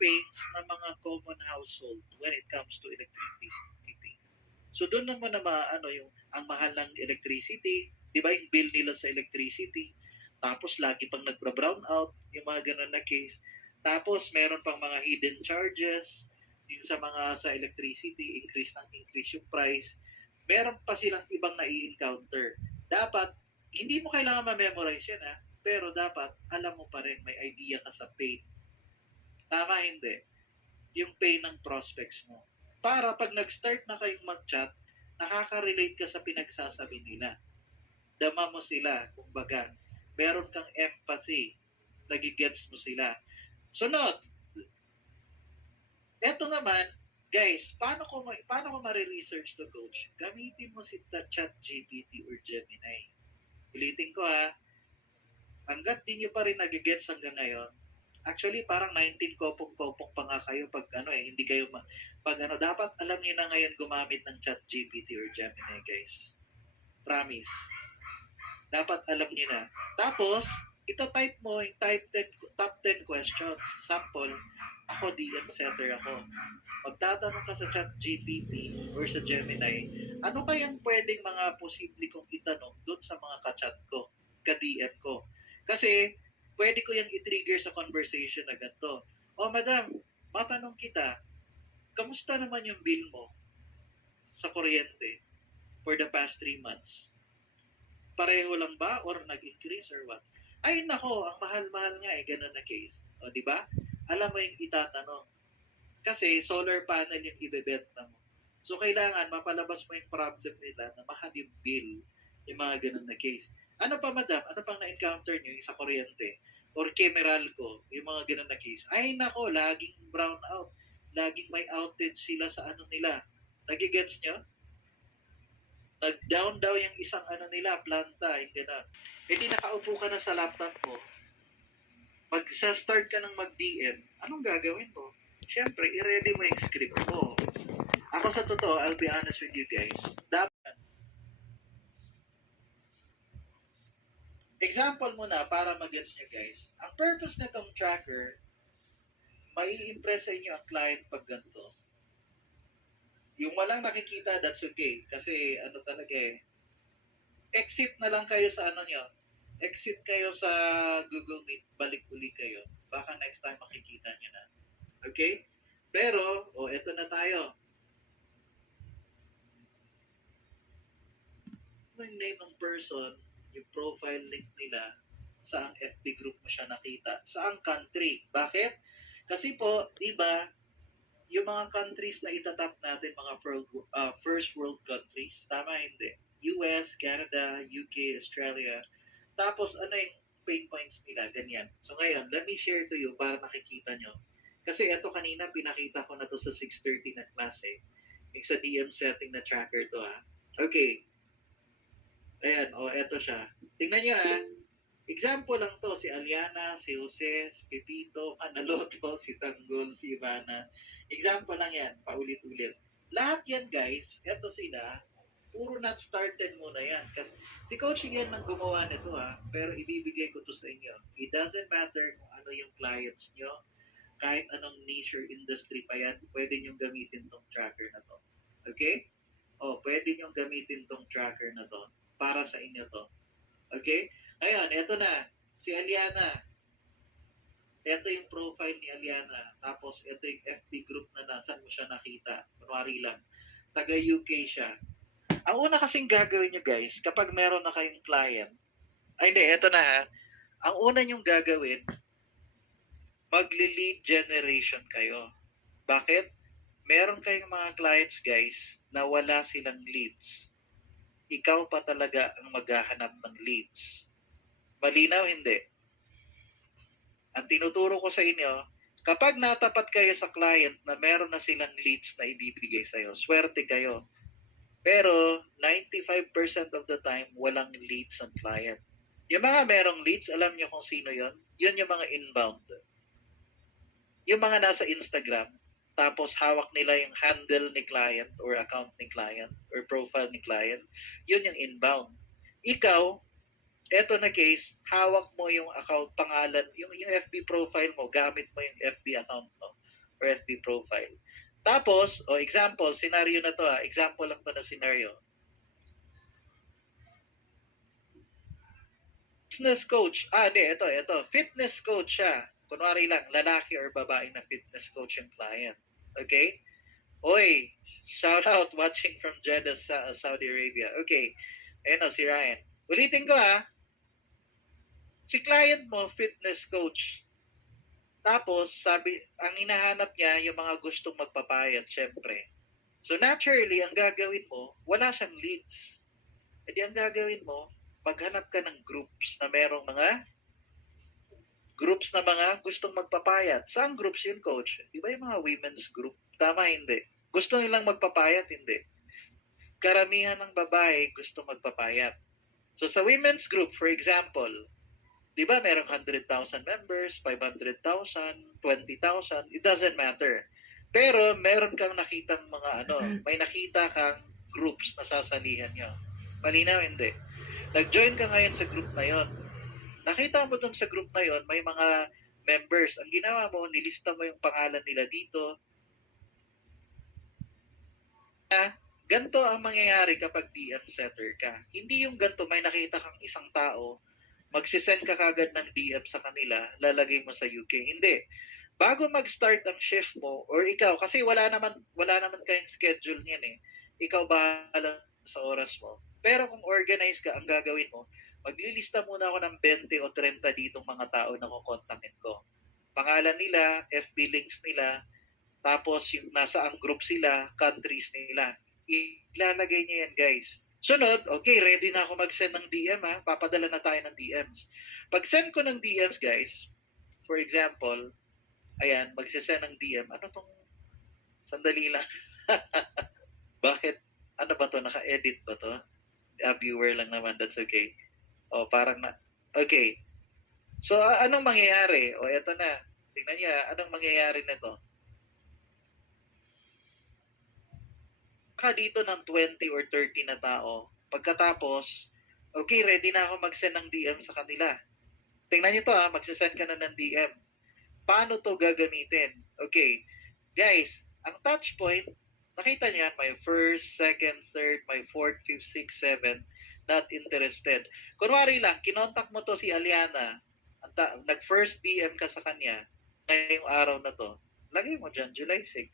pains ng mga common household when it comes to electricity. So doon naman na yung ang mahal ng electricity, 'di ba? Yung bill nila sa electricity. Tapos lagi pang nagbra-brown out, yung mga ganun na case. Tapos meron pang mga hidden charges, yung sa mga sa electricity, increase yung price. Meron pa silang ibang nai-encounter. Dapat hindi mo kailangan ma-memorize yan pero dapat alam mo pa rin, may idea ka sa pain. Tama hindi? Yung pain ng prospects mo. Para pag nag-start na kayong mag-chat, nakaka-relate ka sa pinagsasabi nila. Dama mo sila, kumbaga. Meron kang empathy. Nagigets mo sila. Sunod, eto naman, guys, paano ko ma-research to, coach? Gamitin mo si Chat GPT or Gemini. Ulitin ko hanggat di nyo pa rin nagigets hanggang ngayon, actually parang 19 kopong-kopong pa nga kayo pag hindi kayo dapat alam niyo na ngayon gumamit ng Chat GPT or Gemini, guys. Promise. Dapat alam niyo na. Tapos, ito-type mo yung top 10 questions. Sample, ako DM setter ako. Magtatanong ka sa Chat GPT or sa Gemini, ano kayang pwedeng mga posible kong itanong doon sa mga ka-chat ko, ka-DM ko? Kasi, pwede ko yung i-trigger sa conversation na ganito. Madam, matanong kita, kamusta naman yung bill mo sa kuryente for the past 3 months? Pareho lang ba or nag-increase or what? Ay nako, ang mahal-mahal nga ganun na case. O di ba? Alam mo yung itatanong. Kasi solar panel yung ibebenta mo. So kailangan mapalabas mo yung problem nila na mahal yung bill, yung mga ganun na case. Ano pa madam? Ano pang na-encounter nyo yung sa kuryente? Or Kemeralco, yung mga ganun na case. Ay nako, laging brown out. Laging may outage sila sa nila. Nagigets nyo? Nag-down daw yung isang nila, planta, yung gano'n. E di nakaupo ka na sa laptop mo, mag-start ka ng mag-DM, anong gagawin mo? Siyempre, i-ready mo yung script mo. Ako sa totoo, I'll be honest with you guys, dapat, example muna para mag-gets nyo guys, ang purpose nitong tracker, may impress sa inyo ang client pag ganito. Yung walang nakikita, that's okay. Kasi talaga exit na lang kayo sa nyo. Exit kayo sa Google Meet, balik uli kayo. Baka next time makikita nyo na. Okay? Pero, eto na tayo. Yung name ng person, yung profile link nila, saang FB group mo siya nakita, saang country. Bakit? Kasi po, di ba, yung mga countries na itatap natin, mga first world countries, tama hindi? US, Canada, UK, Australia. Tapos yung pain points nila, ganyan. So ngayon, let me share to you para nakikita nyo. Kasi eto kanina, pinakita ko na to sa 6:30 na klase. Yung sa DM setting na tracker to Okay. Ayan, eto siya. Tingnan nyo Example lang to, si Aliana, si Jose, si Pepito, Manaloto, si Tanggol, si Ivana. Example lang yan, paulit-ulit. Lahat yan guys, eto sila, puro not started muna yan. Kasi si coaching yan nang gumawa nito pero ibibigay ko to sa inyo. It doesn't matter kung ano yung clients nyo, kahit anong niche or industry pa yan, pwede nyo gamitin tong tracker na to. Okay? Pwede nyo gamitin tong tracker na to para sa inyo to. Okay? Ngayon, eto na. Si Aliana. Ito yung profile ni Aliana. Tapos, ito yung FB group na nasan mo siya nakita. Kunwari lang. Taga UK siya. Ang una kasing gagawin nyo guys, kapag meron na kayong client, hindi, eto na Ang una nyong gagawin, magli-lead generation kayo. Bakit? Meron kayong mga clients guys na wala silang leads. Ikaw pa talaga ang maghahanap ng leads. Malinaw, hindi? Ang tinuturo ko sa inyo, kapag natapat kayo sa client na meron na silang leads na ibibigay sa'yo, swerte kayo. Pero 95% of the time, walang leads ang client. Yung mga merong leads, alam nyo kung sino yon? Yun yung mga inbound. Yung mga nasa Instagram, tapos hawak nila yung handle ni client or account ni client or profile ni client, yun yung inbound. Ikaw, eto na case, hawak mo yung account pangalan, yung FB profile mo, gamit mo yung FB account mo. or FB profile. Tapos, example, scenario na to example lang to na scenario. Fitness coach, ito, fitness coach siya. Kunwari lang, lalaki or babae na fitness coach yung client. Okay? Oy, shout out watching from Jeddah, Saudi Arabia. Okay, ayun si Ryan. Ulitin ko si client mo, fitness coach. Tapos, ang hinahanap niya, yung mga gustong magpapayat, syempre. So, naturally, ang gagawin mo, wala siyang leads. Hindi ang gagawin mo, paghanap ka ng groups na merong mga gustong magpapayat. Saan groups yun, coach? Di ba yung mga women's group? Tama, hindi. Gusto nilang magpapayat, hindi. Karamihan ng babae gusto magpapayat. So sa women's group, for example, di ba merong 100,000 members, 500,000, 20,000, it doesn't matter. Pero meron kang nakitang mga may nakita kang groups na sasalihan nyo. Malinaw, hindi. Nag-join ka ngayon sa group na yon. Nakita mo dun sa group na yon, may mga members. Ang ginawa mo, nilista mo yung pangalan nila dito. Ganto ang mangyayari kapag DM setter ka. Hindi yung ganto, may nakita kang isang tao, magsisend ka kagad ng DM sa kanila, lalagay mo sa UK. Hindi. Bago mag-start ang shift mo, or ikaw, kasi wala naman kayong schedule niyan Ikaw bahala sa oras mo. Pero kung organize ka, ang gagawin mo, maglilista muna ako ng 20 o 30 ditong mga tao na kukontakin ko. Pangalan nila, FB links nila, tapos yung nasa ang group sila, countries nila. Ilalagay niya yan, guys. Sunod, okay, ready na ako mag-send ng DM Papadala na tayo ng DMs. Pag send ko ng DMs, guys, for example, ayan, magsisend ng DM. Ano tong sandali lang? Bakit? Ano ba to? Naka-edit ba to? Viewer lang naman, that's okay. Parang na, okay. So, anong mangyayari? Eto na. Tingnan niya, anong mangyayari nito? Dito ng 20 or 30 na tao. Pagkatapos, okay, ready na ako mag-send ng DM sa kanila. Tingnan nyo to magsisend ka na ng DM. Paano to gagamitin? Okay, guys, ang touch point, nakita nyo yan, may first, second, third, may fourth, fifth, sixth, seventh, not interested. Kunwari lang, kinontak mo to si Aliana, nag-first DM ka sa kanya, ngayong araw na to, lagay mo dyan, July 6.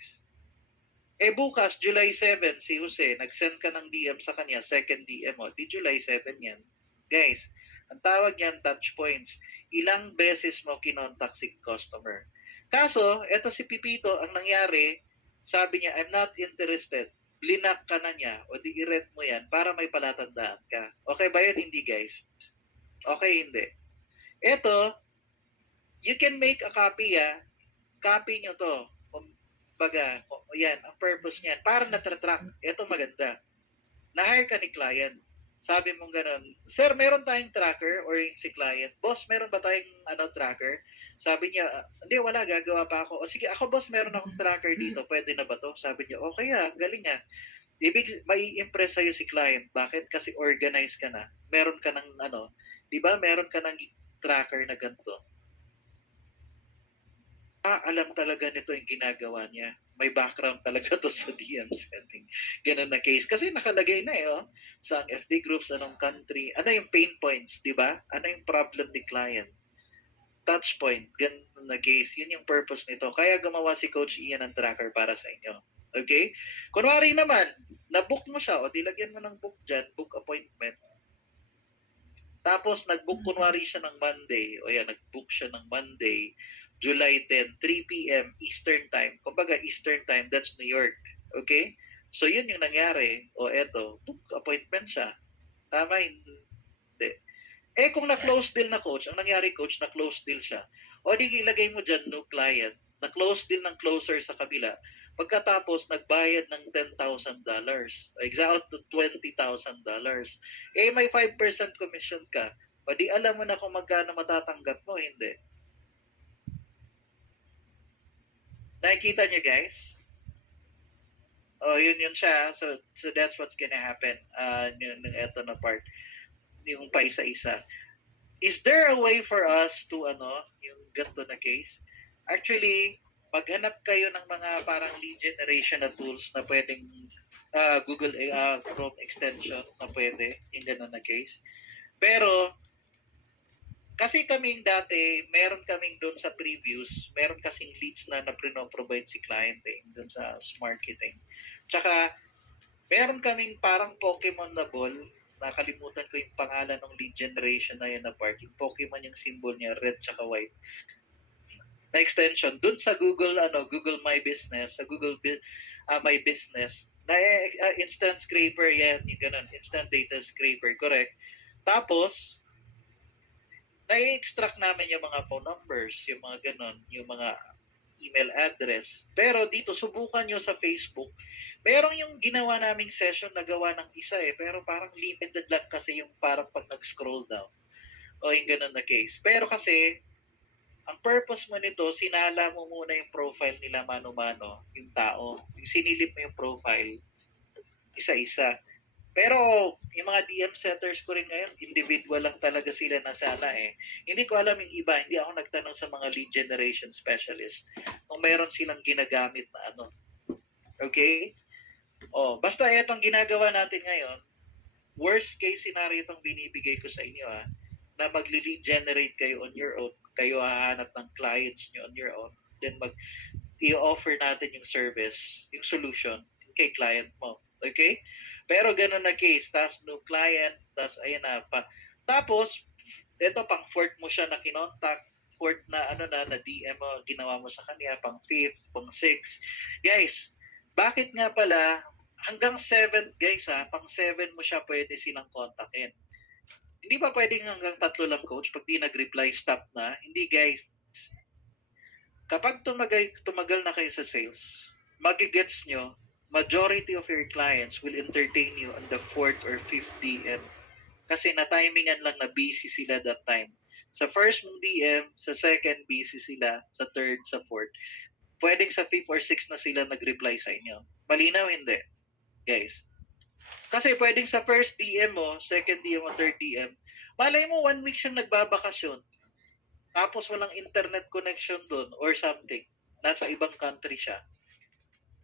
Bukas, July 7, si Jose, nag-send ka ng DM sa kanya, second DM mo, di July 7 yan. Guys, ang tawag yan, touch points. Ilang beses mo kinontak si customer. Kaso, eto si Pipito, ang nangyari, sabi niya, I'm not interested. Blinak ka na niya, o di i-rent mo yan para may palatandaan ka. Okay ba yun? Hindi, guys. Okay, hindi. Eto, you can make a copy, Copy nyo to. Baga, yan, ang purpose niyan, para na-track. Ito maganda. Na-hire ka ni client. Sabi mong ganun, sir, meron tayong tracker or yung si client, boss, meron ba tayong tracker? Sabi niya, hindi, wala, gagawa pa ako. O sige, ako boss, meron akong tracker dito, pwede na ba to? Sabi niya, okay galing Ibig, may impress sa'yo si client. Bakit? Kasi organized ka na. Meron ka ng di ba, meron ka ng tracker na ganito. Alam talaga nito yung ginagawa niya. May background talaga to sa DM setting. Ganun na case. Kasi nakalagay na sa FB groups, anong country, ano yung pain points, di ba? Ano yung problem ni client? Touch point, ganun na case. Yun yung purpose nito. Kaya gumawa si Coach Ian ng tracker para sa inyo. Okay? Kunwari naman, na-book mo siya, o dilagyan mo ng book dyan, book appointment. Tapos, nag-book kunwari siya ng Monday. O yan, nag-book siya ng Monday, July 10, 3 p.m. Eastern Time. Kumbaga, Eastern Time, that's New York. Okay? So, yun yung nangyari. Eto, book appointment siya. Tama, hindi. Kung na-close deal na coach, ang nangyari coach, na-close deal siya. Di ilagay mo dyan, no client. Na-close deal ng closer sa kabila. Pagkatapos, nagbayad ng $10,000. Exact to $20,000. May 5% commission ka. Di alam mo na kung magkano matatanggap mo, hindi. Nakikita niyo guys? Yun siya. So that's what's gonna happen. Yung eto na part. Yung pa isa-isa. Is there a way for us to, yung ganito na case? Actually, maghanap kayo ng mga parang lead generation na tools na pwedeng Google Chrome extension na pwede, yung ganun na case. Pero, kasi kaming dati, meron kaming doon sa previews, meron kasing leads na provide si client doon sa marketing. Tsaka, meron kaming parang Pokemon na ball, nakalimutan ko yung pangalan ng lead generation na yun na part. Yung Pokemon yung symbol niya, red tsaka white. Na extension, dun sa Google, Google My Business, sa Google My Business, na instant scraper yan, yung ganun, instant data scraper, correct. Tapos, na-extract namin yung mga phone numbers, yung mga ganun, yung mga email address. Pero dito, subukan nyo sa Facebook. Merong yung ginawa naming session na gawa ng isa pero parang limited lang kasi yung parang pag nag-scroll down. O yung ganun na case. Pero kasi, ang purpose mo nito, sinala mo muna yung profile nila mano-mano, yung tao. Yung sinilip mo yung profile, isa-isa. Pero yung mga DM setters ko rin ngayon, individual lang talaga sila nasala Hindi ko alam yung iba, hindi ako nagtanong sa mga lead generation specialist kung meron silang ginagamit na ano. Okay? Basta itong ginagawa natin ngayon, worst case scenario itong binibigay ko sa inyo na mag-lead generate kayo on your own, kayo hahanap ng clients nyo on your own, then i-offer natin yung service, yung solution kay client mo. Okay? Pero ganun na case, tas no client, tas ayan na pa. Tapos, ito pang fourth mo siya na kinontak, fourth na na DM mo, ginawa mo sa kanya, pang fifth, pang sixth. Guys, bakit nga pala hanggang 7 guys pang 7 mo siya pwede silang kontakin. Hindi ba pwedeng hanggang 3 lang coach pag di nag-reply stop na? Hindi guys. Kapag tumagal na kayo sa sales, magigets nyo, majority of your clients will entertain you on the 4th or 5th DM. Kasi na-timingan lang na busy sila that time. Sa first mong DM, sa second busy sila, sa third, sa fourth. Pwedeng sa 5th or 6th na sila nag-reply sa inyo. Malinaw hindi, guys. Kasi pwedeng sa first DM mo, second DM mo, third DM, malay mo 1 week siyang nagbabakasyon. Tapos walang internet connection doon or something. Nasa ibang country siya.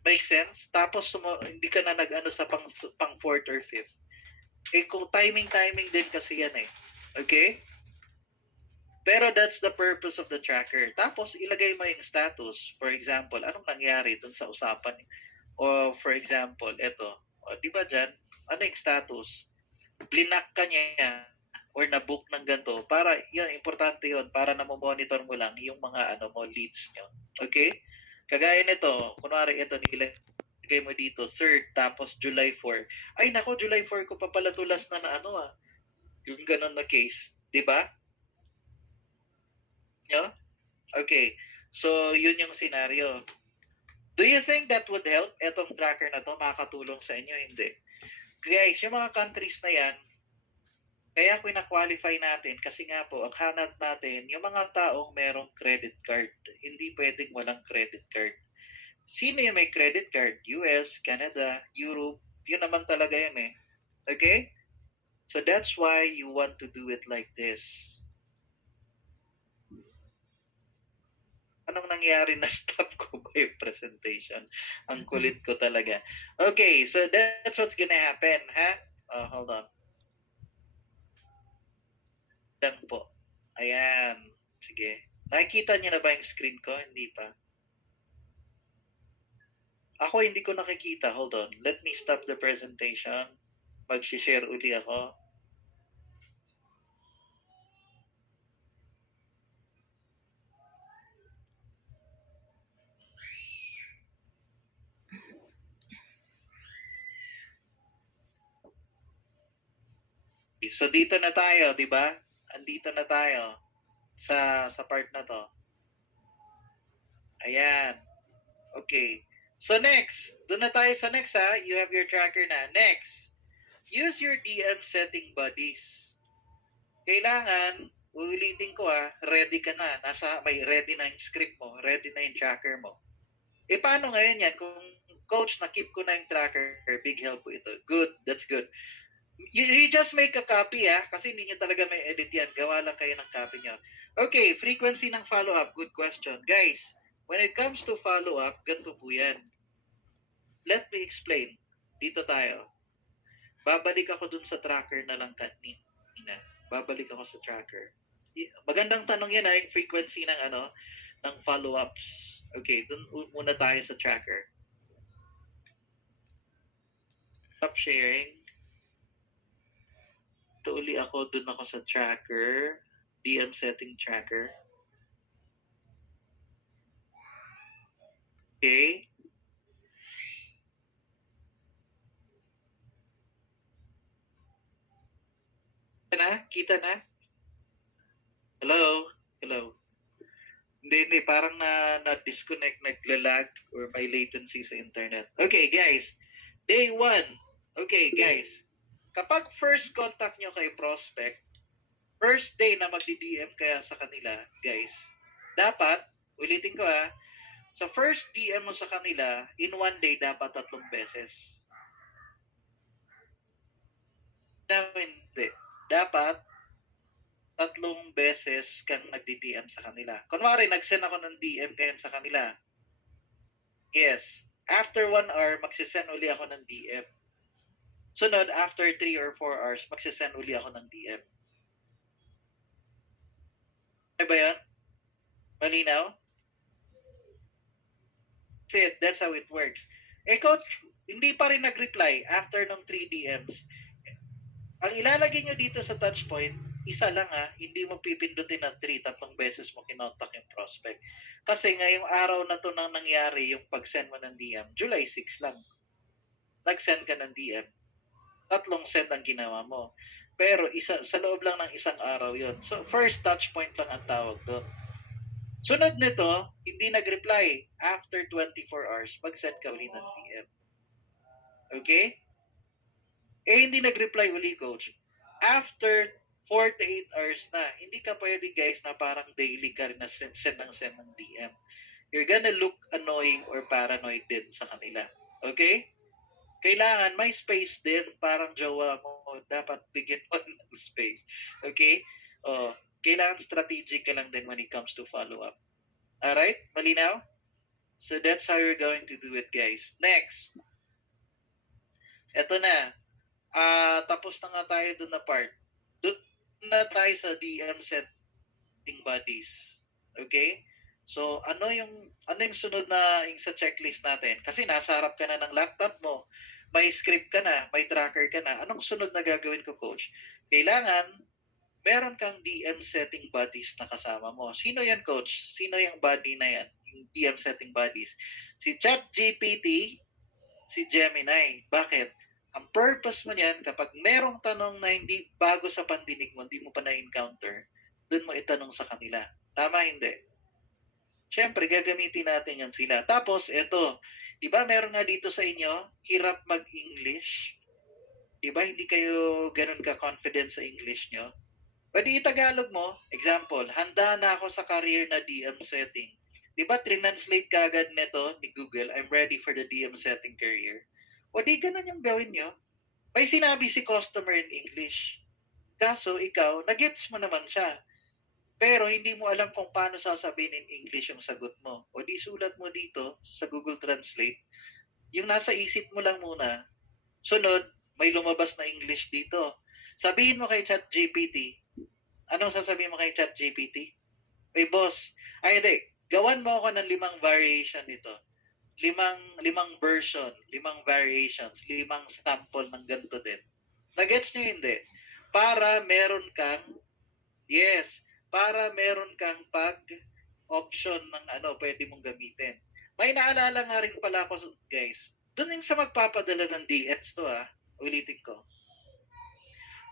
Make sense? Tapos hindi ka na nag-ano sa pang 4th or 5th. Kung timing din kasi yan Okay? Pero that's the purpose of the tracker. Tapos ilagay mo yung status. For example, anong nangyari dun sa usapan? O for example, eto. Di ba dyan? Ano yung status? Blinak ka niya or na-book ng ganito para yun, importante yun para na-monitor mo lang yung mga leads nyo. Okay? Kagaya nito, kunwari ito nilagay mo dito 3rd tapos July 4. Ay nako, July 4 ko pa pala tulas na yung ganun na case, 'di ba? No? Okay. So, yun yung scenario. Do you think that would help? Etong tracker na to, makakatulong sa inyo? Hindi. Guys, yung mga countries na yan, kaya qualify natin kasi nga po, ang hanap natin, yung mga taong merong credit card. Hindi pwedeng walang credit card. Sino yung may credit card? US, Canada, Europe, yun naman talaga yun Okay? So that's why you want to do it like this. Anong nangyari na stop ko ba yung presentation? Ang kulit ko talaga. Okay, so that's what's gonna happen, ha? Hold on. Lang po. Ayan. Sige. Nakikita niyo na ba yung screen ko? Hindi pa. Ako hindi ko nakikita. Hold on. Let me stop the presentation. Mag-share uli ako. So dito na tayo, 'di ba? Andito na tayo sa part na 'to. Ayan. Okay. So next, doon na tayo sa next You have your tracker na. Next, use your DM setting buddies. Kailangan, uulitin ko ready ka na. May ready na yung script mo, ready na yung tracker mo. Paano ngayon yan? Kung coach, na-keep ko na yung tracker, big help po ito. Good, that's good. You just make a copy kasi hindi nyo talaga may edit yan. Gawa lang kayo ng copy nyo. Okay, frequency ng follow-up. Good question. Guys, When it comes to follow-up, ganito po yan. Let me explain. Dito tayo. Babalik ako dun sa tracker na lang kanina. Babalik ako sa tracker. Magandang tanong yan yung frequency ng ng follow-ups. Okay, dun muna tayo sa tracker. Stop sharing. Ito uli ako, dun ako sa tracker. DM setting tracker. Okay. Kita na? Hello? Hello? Hindi, parang na-disconnect, naglalag, or may latency sa internet. Okay, guys. Day 1. Okay, guys. Kapag first contact nyo kay prospect, first day na magdi-DM kaya sa kanila, guys, dapat, ulitin ko sa first DM mo sa kanila, in one day, dapat 3 beses. Hindi. Dapat, 3 beses kang nagdi-DM sa kanila. Kunwari, nag-send ako ng DM ngayon sa kanila. Yes. After 1 hour, magsisend uli ako ng DM. Sunod, after 3 or 4 hours, magsisend uli ako ng DM. Ano ba yan? Malinaw? That's it. That's how it works. Coach, hindi pa rin nag-reply after ng 3 DMs. Ang ilalagay nyo dito sa touch point, isa lang hindi mo pipindutin ng 3 beses mo kinontak yung prospect. Kasi ngayong araw na to nang nangyari yung pag-send mo ng DM, July 6 lang. Nag-send ka ng DM. 3 send ang ginawa mo. Pero sa loob lang ng isang araw yon. So, first touch point lang ang tawag doon. Sunod nito, hindi nag-reply. After 24 hours, mag-send ka uli ng DM. Okay? Hindi nag-reply uli, coach. After 48 hours na, hindi ka pwede, guys, na parang daily ka rin na send ng DM. You're gonna look annoying or paranoid din sa kanila. Okay? Kailangan may space din, parang jowa mo, dapat bigyan mo ng space. Okay? Kailangan strategic ka lang din when it comes to follow-up. Alright? Malinaw? So that's how you're going to do it, guys. Next. Ito na. Tapos na nga tayo dun na part. Doon na tayo sa DM setting bodies. Okay? So, ano yung sunod na yung sa checklist natin? Kasi nasa harap ka na ng laptop mo, may script ka na, may tracker ka na. Anong sunod na gagawin ko, coach? Kailangan meron kang DM setting bodies na kasama mo. Sino yan, coach? Sino yung body na yan? Yung DM setting bodies. Si ChatGPT, si Gemini. Bakit? Ang purpose mo niyan, kapag merong tanong na hindi bago sa pandinig mo, hindi mo pa na-encounter, doon mo itanong sa kanila. Tama, hindi? Siyempre, gagamitin natin yan sila. Tapos, eto, di ba meron nga dito sa inyo, hirap mag-English? Di ba hindi kayo ganun ka-confident sa English nyo? Pwede i-Tagalog mo. Example, handa na ako sa career na DM setting. Di ba, translate ka agad nito ni Google, I'm ready for the DM setting career. O di ganun yung gawin nyo. May sinabi si customer in English. Kaso ikaw, nagets mo naman siya. Pero hindi mo alam kung paano sasabihin in English yung sagot mo. O di sulat mo dito sa Google Translate. Yung nasa isip mo lang muna. Sunod, may lumabas na English dito. Sabihin mo kay ChatGPT. Anong sasabihin mo kay ChatGPT? Hey boss, hindi. Gawan mo ako ng 5 variation nito. 5 version, 5 variations, 5 sample ng ganito din. Nagets nyo hindi? Para meron kang, para meron kang option ng pwede mong gamitin. May naalala nga rin pala ako, guys. Doon yung sa magpapadala ng DMs to ulitin ko.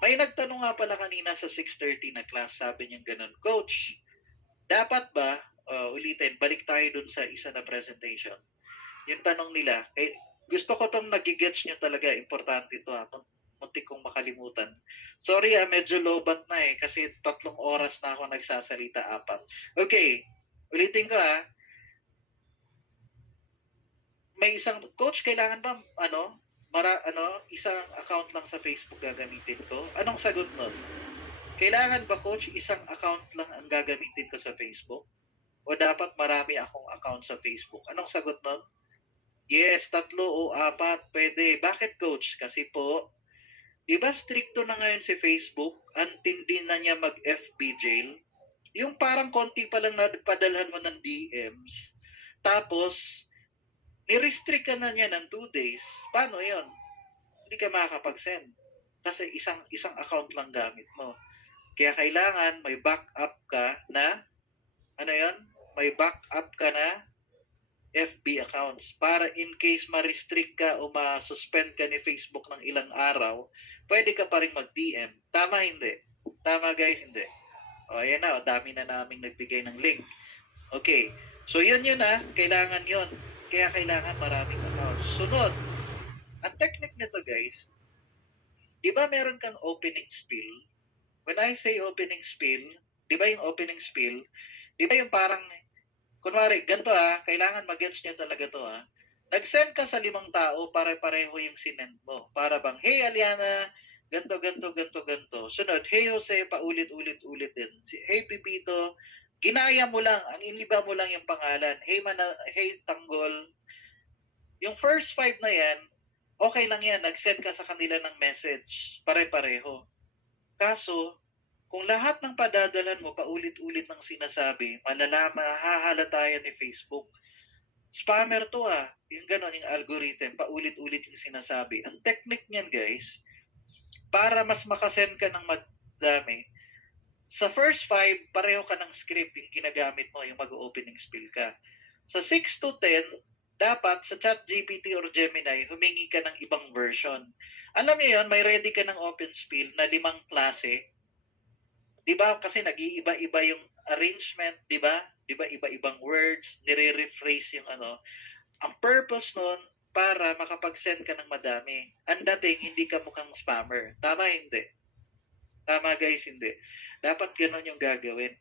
May nagtanong nga pala kanina sa 6:30 na class, sabi niya ganun, Coach, dapat ba, ulitin, balik tayo dun sa isa na presentation. Yung tanong nila, gusto ko tong nagigets nyo talaga, importante ito muntik kong makalimutan. Sorry medyo lobat na kasi 3 oras na ako nagsasalita, 4. Okay, ulitin ko may isang, coach, kailangan ba, isang account lang sa Facebook gagamitin ko? Anong sagot nun? Kailangan ba, coach, isang account lang ang gagamitin ko sa Facebook? O dapat marami akong account sa Facebook? Anong sagot nun? Yes, 3 o 4 pwede. Bakit coach? Kasi po, di ba stricto na ngayon si Facebook? Ang tindi na niya mag-FB jail. Yung parang konti pa lang napadalhan mo ng DMs. Tapos, ni-restrict ka na niya ng 2 days. Paano yon? Hindi ka makakapag-send. Kasi isang account lang gamit mo. Kaya kailangan may backup ka na, ano yon? May backup ka na FB accounts para in case ma-restrict ka o ma-suspend ka ni Facebook ng ilang araw, pwede ka pa rin mag-DM. Tama, hindi? Tama guys, hindi. O ayan na, o dami na naming nagbigay ng link. Okay, so yun kailangan yun. Kaya kailangan maraming accounts. Sunod, ang technique nito guys, di ba meron kang opening spiel? When I say opening spiel, di ba yung opening spiel, di ba yung parang, kunwari, ganito kailangan mag-gets nyo talaga to Nag-send ka sa 5 tao, pare-pareho yung sinend mo. Para bang, hey Aliana, ganto, ganto, ganto, ganto. Sunod, hey Jose, paulit-ulit-ulit din. Hey Pipito, ginaya mo lang, ang iniba mo lang yung pangalan. Hey Tanggol. Yung first 5 na yan, okay lang yan. Nag-send ka sa kanila ng message. Pare-pareho. Kaso, kung lahat ng padadalan mo paulit-ulit ng sinasabi, mahahalata yan ni Facebook. Spammer to Yung ganon, yung algorithm, paulit-ulit yung sinasabi. Ang technique niyan guys, para mas makasend ka ng madami, sa first 5, pareho ka ng script yung ginagamit mo, yung mag-opening spiel ka. Sa 6 to 10, dapat sa ChatGPT or Gemini, humingi ka ng ibang version. Alam niyo yon, may ready ka ng open spiel na 5 klase. Di ba? Kasi nag-iiba-iba yung arrangement, di ba? Di ba? Iba-ibang words, nire-rephrase yung ano. Ang purpose nun, para makapag-send ka ng madami. Ang dating, hindi ka mukhang spammer. Tama, hindi? Tama guys, hindi. Dapat ganun yung gagawin.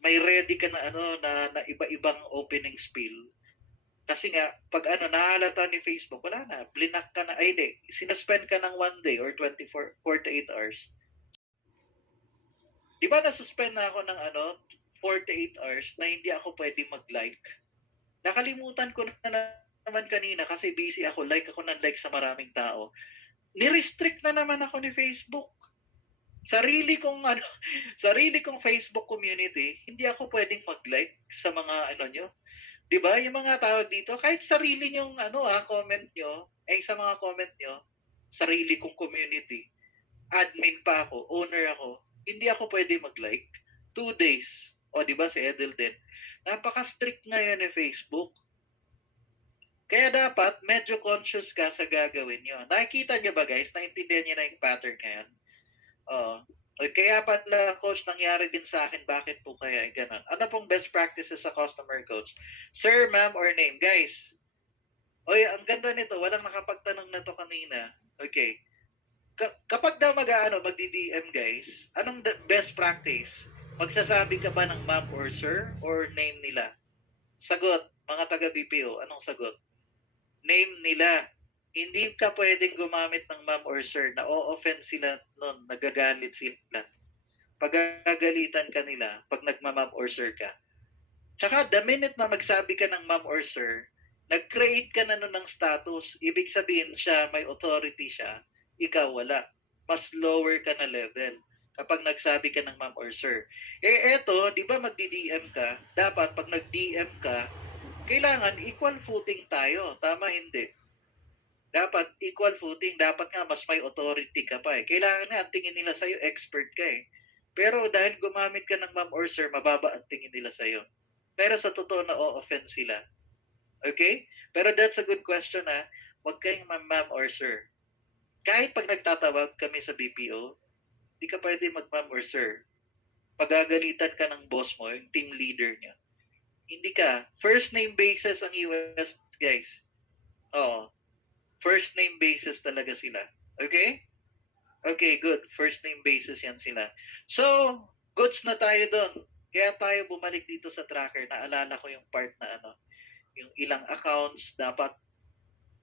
May ready ka na na iba-ibang opening spiel. Kasi nga, pag nahalata ni Facebook, wala na. Blinak ka na. Ay, hindi. Sinuspend ka ng 1 day or 48 hours. Di ba nasuspend na ako ng 48 hours na hindi ako pwede mag-like? Nakalimutan ko na naman kanina kasi busy ako. Like ako ng like sa maraming tao. Ni-restrict na naman ako ni Facebook. Sarili kong Facebook community, hindi ako pwedeng mag-like sa mga nyo. 'Di ba? Yung mga tao dito, kahit sarili nyong comment nyo, sa mga comment nyo, sarili kong community, admin pa ako, owner ako, hindi ako pwede mag-like. 2 days. O, di ba si Edel din? Napaka-strict ngayon ni Facebook. Kaya dapat, medyo conscious ka sa gagawin nyo. Nakikita nyo ba guys? Naintindihan nyo na yung pattern ngayon? Oo. Kaya pala, coach, nangyari din sa akin. Bakit po kaya ganun? Ano pong best practices sa customer coach? Sir, ma'am, or name? Guys, ang ganda nito. Walang nakapagtanong na to kanina. Okay. Kapag daw magdi-DM guys, anong best practice? Magsasabi ka ba ng ma'am or sir or name nila? Sagot, mga taga-BPO, anong sagot? Name nila. Hindi ka pwedeng gumamit ng ma'am or sir. Na-offend sila nun, nagagalit sila. Pagagalitan ka nila pag nagma-ma'am or sir ka. Tsaka the minute na magsabi ka ng ma'am or sir, nag-create ka na nun ng status. Ibig sabihin siya, may authority siya, ikaw wala. Mas lower ka na level kapag nagsabi ka ng ma'am or sir. Eto, di ba magdi-DM ka? Dapat pag nag-DM ka, kailangan equal footing tayo. Tama, hindi? Dapat equal footing. Dapat nga mas may authority ka pa Kailangan nga ang tingin nila sa'yo, expert ka Pero dahil gumamit ka ng ma'am or sir, mababa ang tingin nila sa'yo. Pero sa totoo na o-offend sila. Okay? Pero that's a good question Huwag kayong ma'am or sir. Kahit pag nagtatawag kami sa BPO, di ka pwede mag-ma'am or sir. Pagagalitan ka ng boss mo, yung team leader niya. Hindi ka. First name basis ang US, guys. Oo. First name basis talaga sila. Okay? Okay, good. First name basis yan sila. So, goods na tayo doon. Kaya tayo bumalik dito sa tracker. Naalala ko yung part na yung ilang accounts, dapat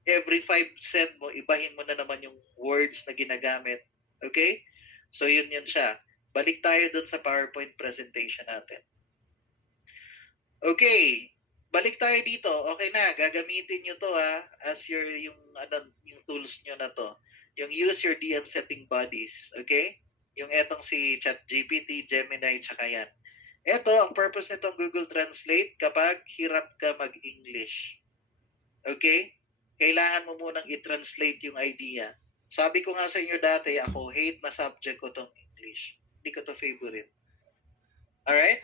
every 5 send mo, ibahin mo na naman yung words na ginagamit. Okay? So, yun siya. Balik tayo dun sa PowerPoint presentation natin. Okay, balik tayo dito. Okay na, gagamitin nyo to as yung tools nyo na to. Yung use your DM setting bodies, okay? Yung etong si ChatGPT, Gemini, tsaka yan. Ito, ang purpose nitong Google Translate kapag hirap ka mag-English. Okay? Kailangan mo munang i-translate yung idea. Sabi ko nga sa inyo dati, ako, hate na subject ko tong English. Hindi ko to favorite. Alright?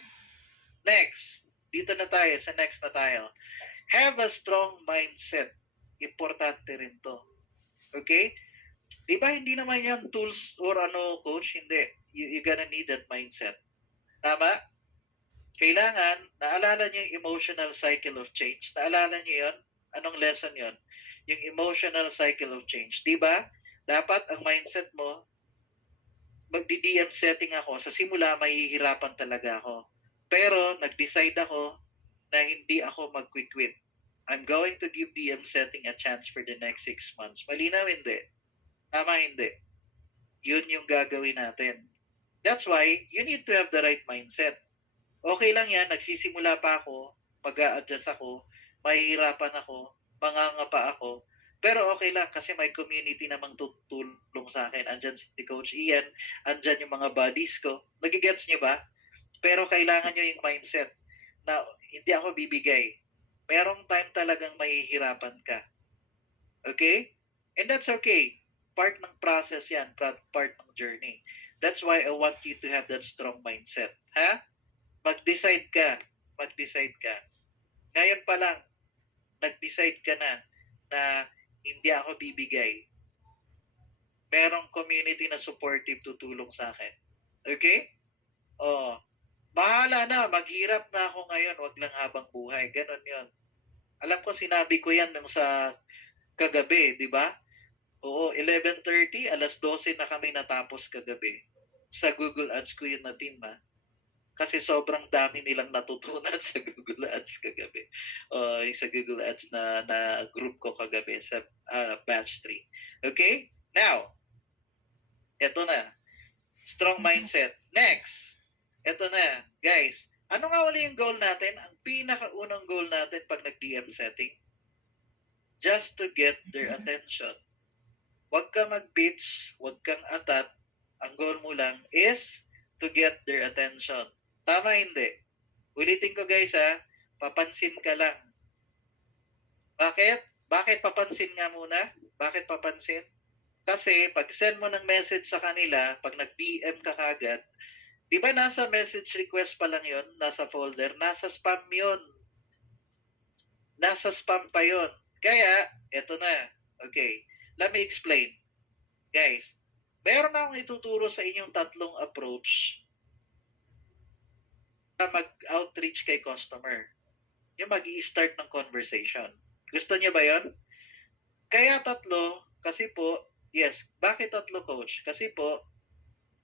Next. Dito na tayo. Sa next na tayo. Have a strong mindset. Importante rin to. Okay? Di ba hindi naman yan tools or coach? Hindi. You gonna need that mindset. Tama? Kailangan, naalala niyo yung emotional cycle of change. Naalala niyo yon? Anong lesson yon? Yung emotional cycle of change. Di ba? Dapat ang mindset mo, magdi-DM setting ako. Sa simula, mahihirapan talaga ako. Pero, nag-decide ako na hindi ako mag-quit. I'm going to give DM setting a chance for the next 6 months. Malinaw, hindi. Tama, hindi. Yun yung gagawin natin. That's why, you need to have the right mindset. Okay lang yan, nagsisimula pa ako, mag-a-adjust ako, mahihirapan ako, mangangapa ako, pero okay lang kasi may community namang tutulong sa akin. Andyan si Coach Ian, andyan yung mga buddies ko. Nagigets niyo ba? Pero kailangan nyo yung mindset na hindi ako bibigay. Merong time talagang mahihirapan ka. Okay? And that's okay. Part ng process yan, part ng journey. That's why I want you to have that strong mindset. Ha? Mag-decide ka. Mag-decide ka. Ngayon pa lang, nag-decide ka na hindi ako bibigay. Merong community na supportive tutulong sa akin. Okay? Oh, bahala na, maghirap na ako ngayon, wag lang habang buhay. Ganon yon. Alam ko sinabi ko yan nung sa kagabi, di ba? Oo, 11:30, alas 12 na kami natapos kagabi. Sa Google Ads ko yun na team Kasi sobrang dami nilang natutunan sa Google Ads kagabi. Sa Google Ads na group ko kagabi sa batch 3. Okay? Now, eto na. Strong mindset. Next. Eto na. Guys, ano nga ulit yung goal natin? Ang pinakaunang goal natin pag nag-DM setting? Just to get their attention. Huwag kang mag-bitch, huwag kang atat. Ang goal mo lang is to get their attention. Tama hindi? Ulitin ko guys papansin ka lang. Bakit? Bakit papansin nga muna? Bakit papansin? Kasi pag send mo ng message sa kanila, pag nag-DM ka kagad, di ba nasa message request pa lang yon, nasa folder, nasa spam yon. Nasa spam pa yon. Kaya, eto na. Okay, let me explain. Guys, meron akong ituturo sa inyong tatlong approach mag-outreach kay customer. Yung mag-i-start ng conversation. Gusto niya ba yon? Kaya tatlo, kasi po, yes, bakit tatlo coach? Kasi po,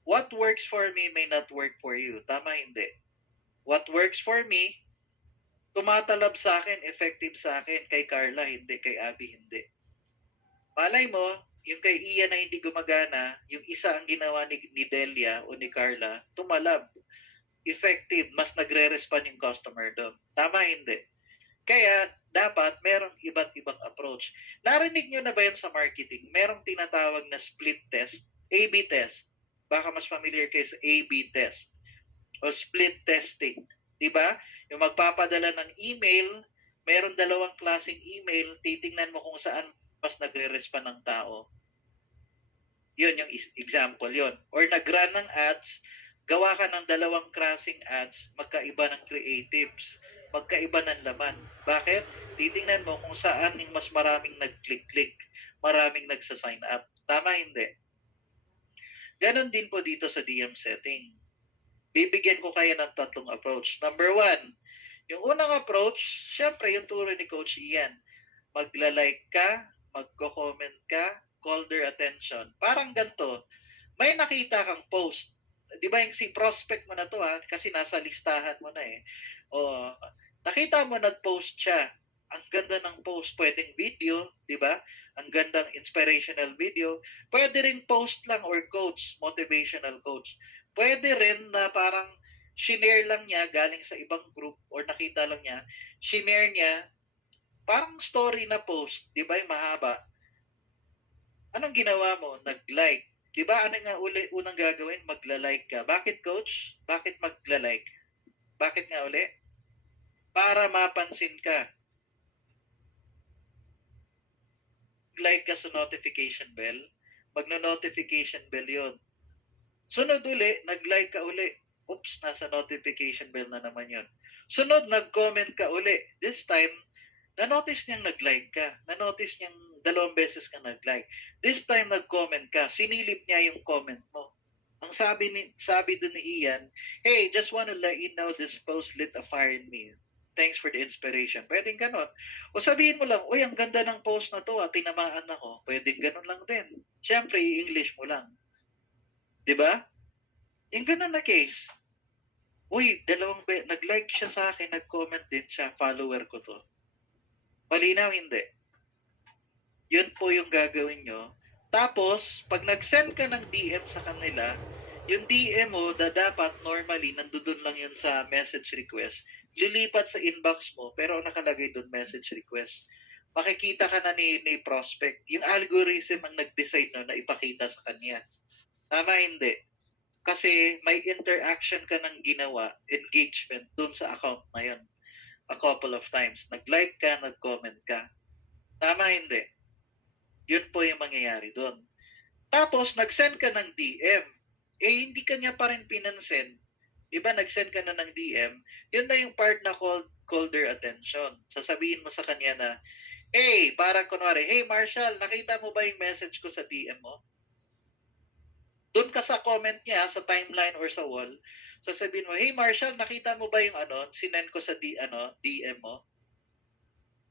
what works for me may not work for you. Tama hindi? What works for me, tumatalab sa akin, effective sa akin, kay Carla hindi, kay Abby hindi. Malay mo, yung kay Ian na hindi gumagana, yung isa ang ginawa ni Delia o ni Carla, tumalab. Effective, mas nagre-respond yung customer doon. Tama hindi? Kaya, dapat merong iba't ibang approach. Narinig nyo na ba yan sa marketing? Merong tinatawag na split test, A-B test. Baka mas familiar kayo sa A-B test o split testing. Diba? Yung magpapadala ng email, meron dalawang klaseng email, titingnan mo kung saan mas nagre-respond ng tao. Yun yung example yun. Or nag-run ng ads, gawa ka ng dalawang klaseng ads, magkaiba ng creatives, magkaiba ng laman. Bakit? Titingnan mo kung saan yung mas maraming nag-click-click, maraming nagsa-sign up. Tama hindi? Ganon din po dito sa DM setting. Bibigyan ko kayo ng tatlong approach. Number 1, yung unang approach, syempre yung turo ni Coach Ian. Magla-like ka, magko-comment ka, call their attention. Parang ganito, may nakita kang post. Di ba yung si prospect mo na to kasi nasa listahan mo na O, nakita mo nag-post siya. Ang ganda ng post. Pwedeng video, di ba? Ang gandang inspirational video. Pwede rin post lang or coach, motivational coach. Pwede rin na parang shinare lang niya galing sa ibang group or nakita lang niya, shinare niya, parang story na post, di ba yung mahaba? Anong ginawa mo? Nag-like. Di ba ano nga unang gagawin? Magla-like ka. Bakit coach? Bakit magla-like? Bakit nga uli? Para mapansin ka. Like ka sa notification bell, magno-notification bell yon. Sunod uli, nag-like ka uli. Oops, nasa notification bell na naman yon. Sunod, nag-comment ka uli. This time, na-notice niyang nag-like ka. Na-notice niyang 2 beses ka nag-like. This time, nag-comment ka. Sinilip niya yung comment mo. Ang sabi dun ni Ian, hey, just wanna let you know this post lit a fire in me. Thanks for the inspiration. Pwedeng ganon. O sabihin mo lang, uy, ang ganda ng post na to, tinamaan ako. Pwedeng ganon lang din. Siyempre, i-English mo lang. Diba? Yung ganon na case. Uy, nag-like siya sa akin, nag-comment din siya, follower ko to. Malinaw, hindi. Yun po yung gagawin nyo. Tapos, pag nag-send ka ng DM sa kanila, yung DM mo, dapat normally, nandun lang yun sa message request. Lilipat sa inbox mo, pero nakalagay dun message request. Makikita ka na ni prospect. Yung algorithm ang nag-decide no, na ipakita sa kanya. Tama, hindi. Kasi may interaction ka ng ginawa, engagement dun sa account na yun. A couple of times. Nag-like ka, nag-comment ka. Tama, hindi. Yun po yung mangyayari doon. Tapos, nag-send ka ng DM. Hindi ka niya pa rin pinansin. Diba, nag-send ka na ng DM. Yun na yung part na call their attention. Sasabihin mo sa kanya na, hey, parang kunwari, hey Marshall, nakita mo ba yung message ko sa DM mo? Doon ka sa comment niya, sa timeline or sa wall, sasabihin mo, hey Marshall, nakita mo ba yung sinend ko sa DM mo?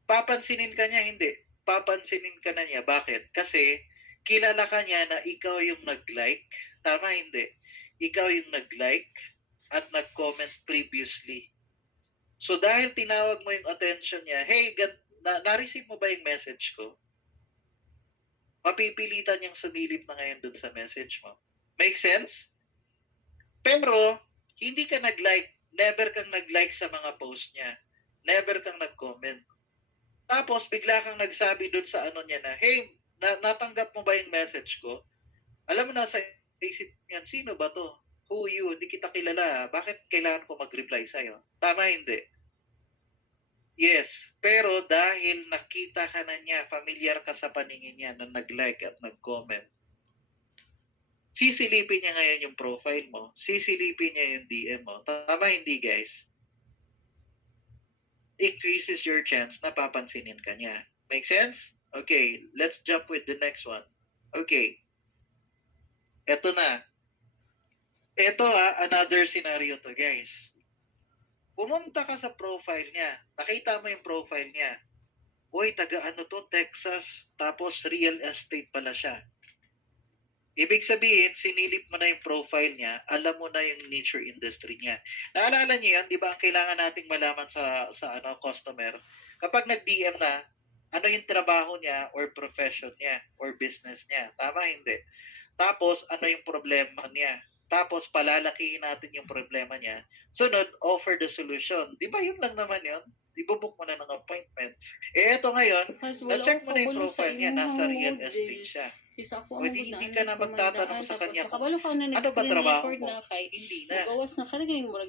Papansinin ka niya, hindi. Papansinin ka na niya. Bakit? Kasi kilala ka niya na ikaw yung nag-like. Tama, hindi. Ikaw yung nag-like at nag-comment previously. So dahil tinawag mo yung attention niya, hey, na-receive mo ba yung message ko? Mapipilitan niyang sumilip na ngayon dun sa message mo. Make sense? Pero, hindi ka nag-like. Never kang nag-like sa mga post niya. Never kang nag-comment. Tapos, bigla kang nagsabi dun sa niya na, hey, natanggap mo ba yung message ko? Alam mo na sa isip niyan, sino ba to? Who you? Hindi kita kilala. Bakit kailangan ko mag-reply sa'yo? Tama, hindi. Yes, pero dahil nakita ka na niya, familiar ka sa paningin niya na nag-like at nag-comment, sisilipin niya ngayon yung profile mo, sisilipin niya yung DM mo. Tama, hindi guys? Increases your chance na papansinin ka niya. Make sense? Okay, let's jump with the next one. Okay. Eto na. Ito another scenario to guys. Pumunta ka sa profile niya. Nakita mo yung profile niya. Uy, taga Texas. Tapos real estate pala siya. Ibig sabihin, sinilip mo na yung profile niya, alam mo na yung nature industry niya. Naalala niyo yan, di ba ang kailangan nating malaman sa customer? Kapag nag-DM na, ano yung trabaho niya or profession niya or business niya? Tama, hindi. Tapos, ano yung problema niya? Tapos, palalakihin natin yung problema niya. Sunod, offer the solution. Di ba yun lang naman yun? Ibubook mo na ng appointment. Eto ngayon, na-check mo na yung profile niya, nasa real estate siya. O hindi ka na magtatanong sa kanya kung ano ba trabaho mo? Hindi na.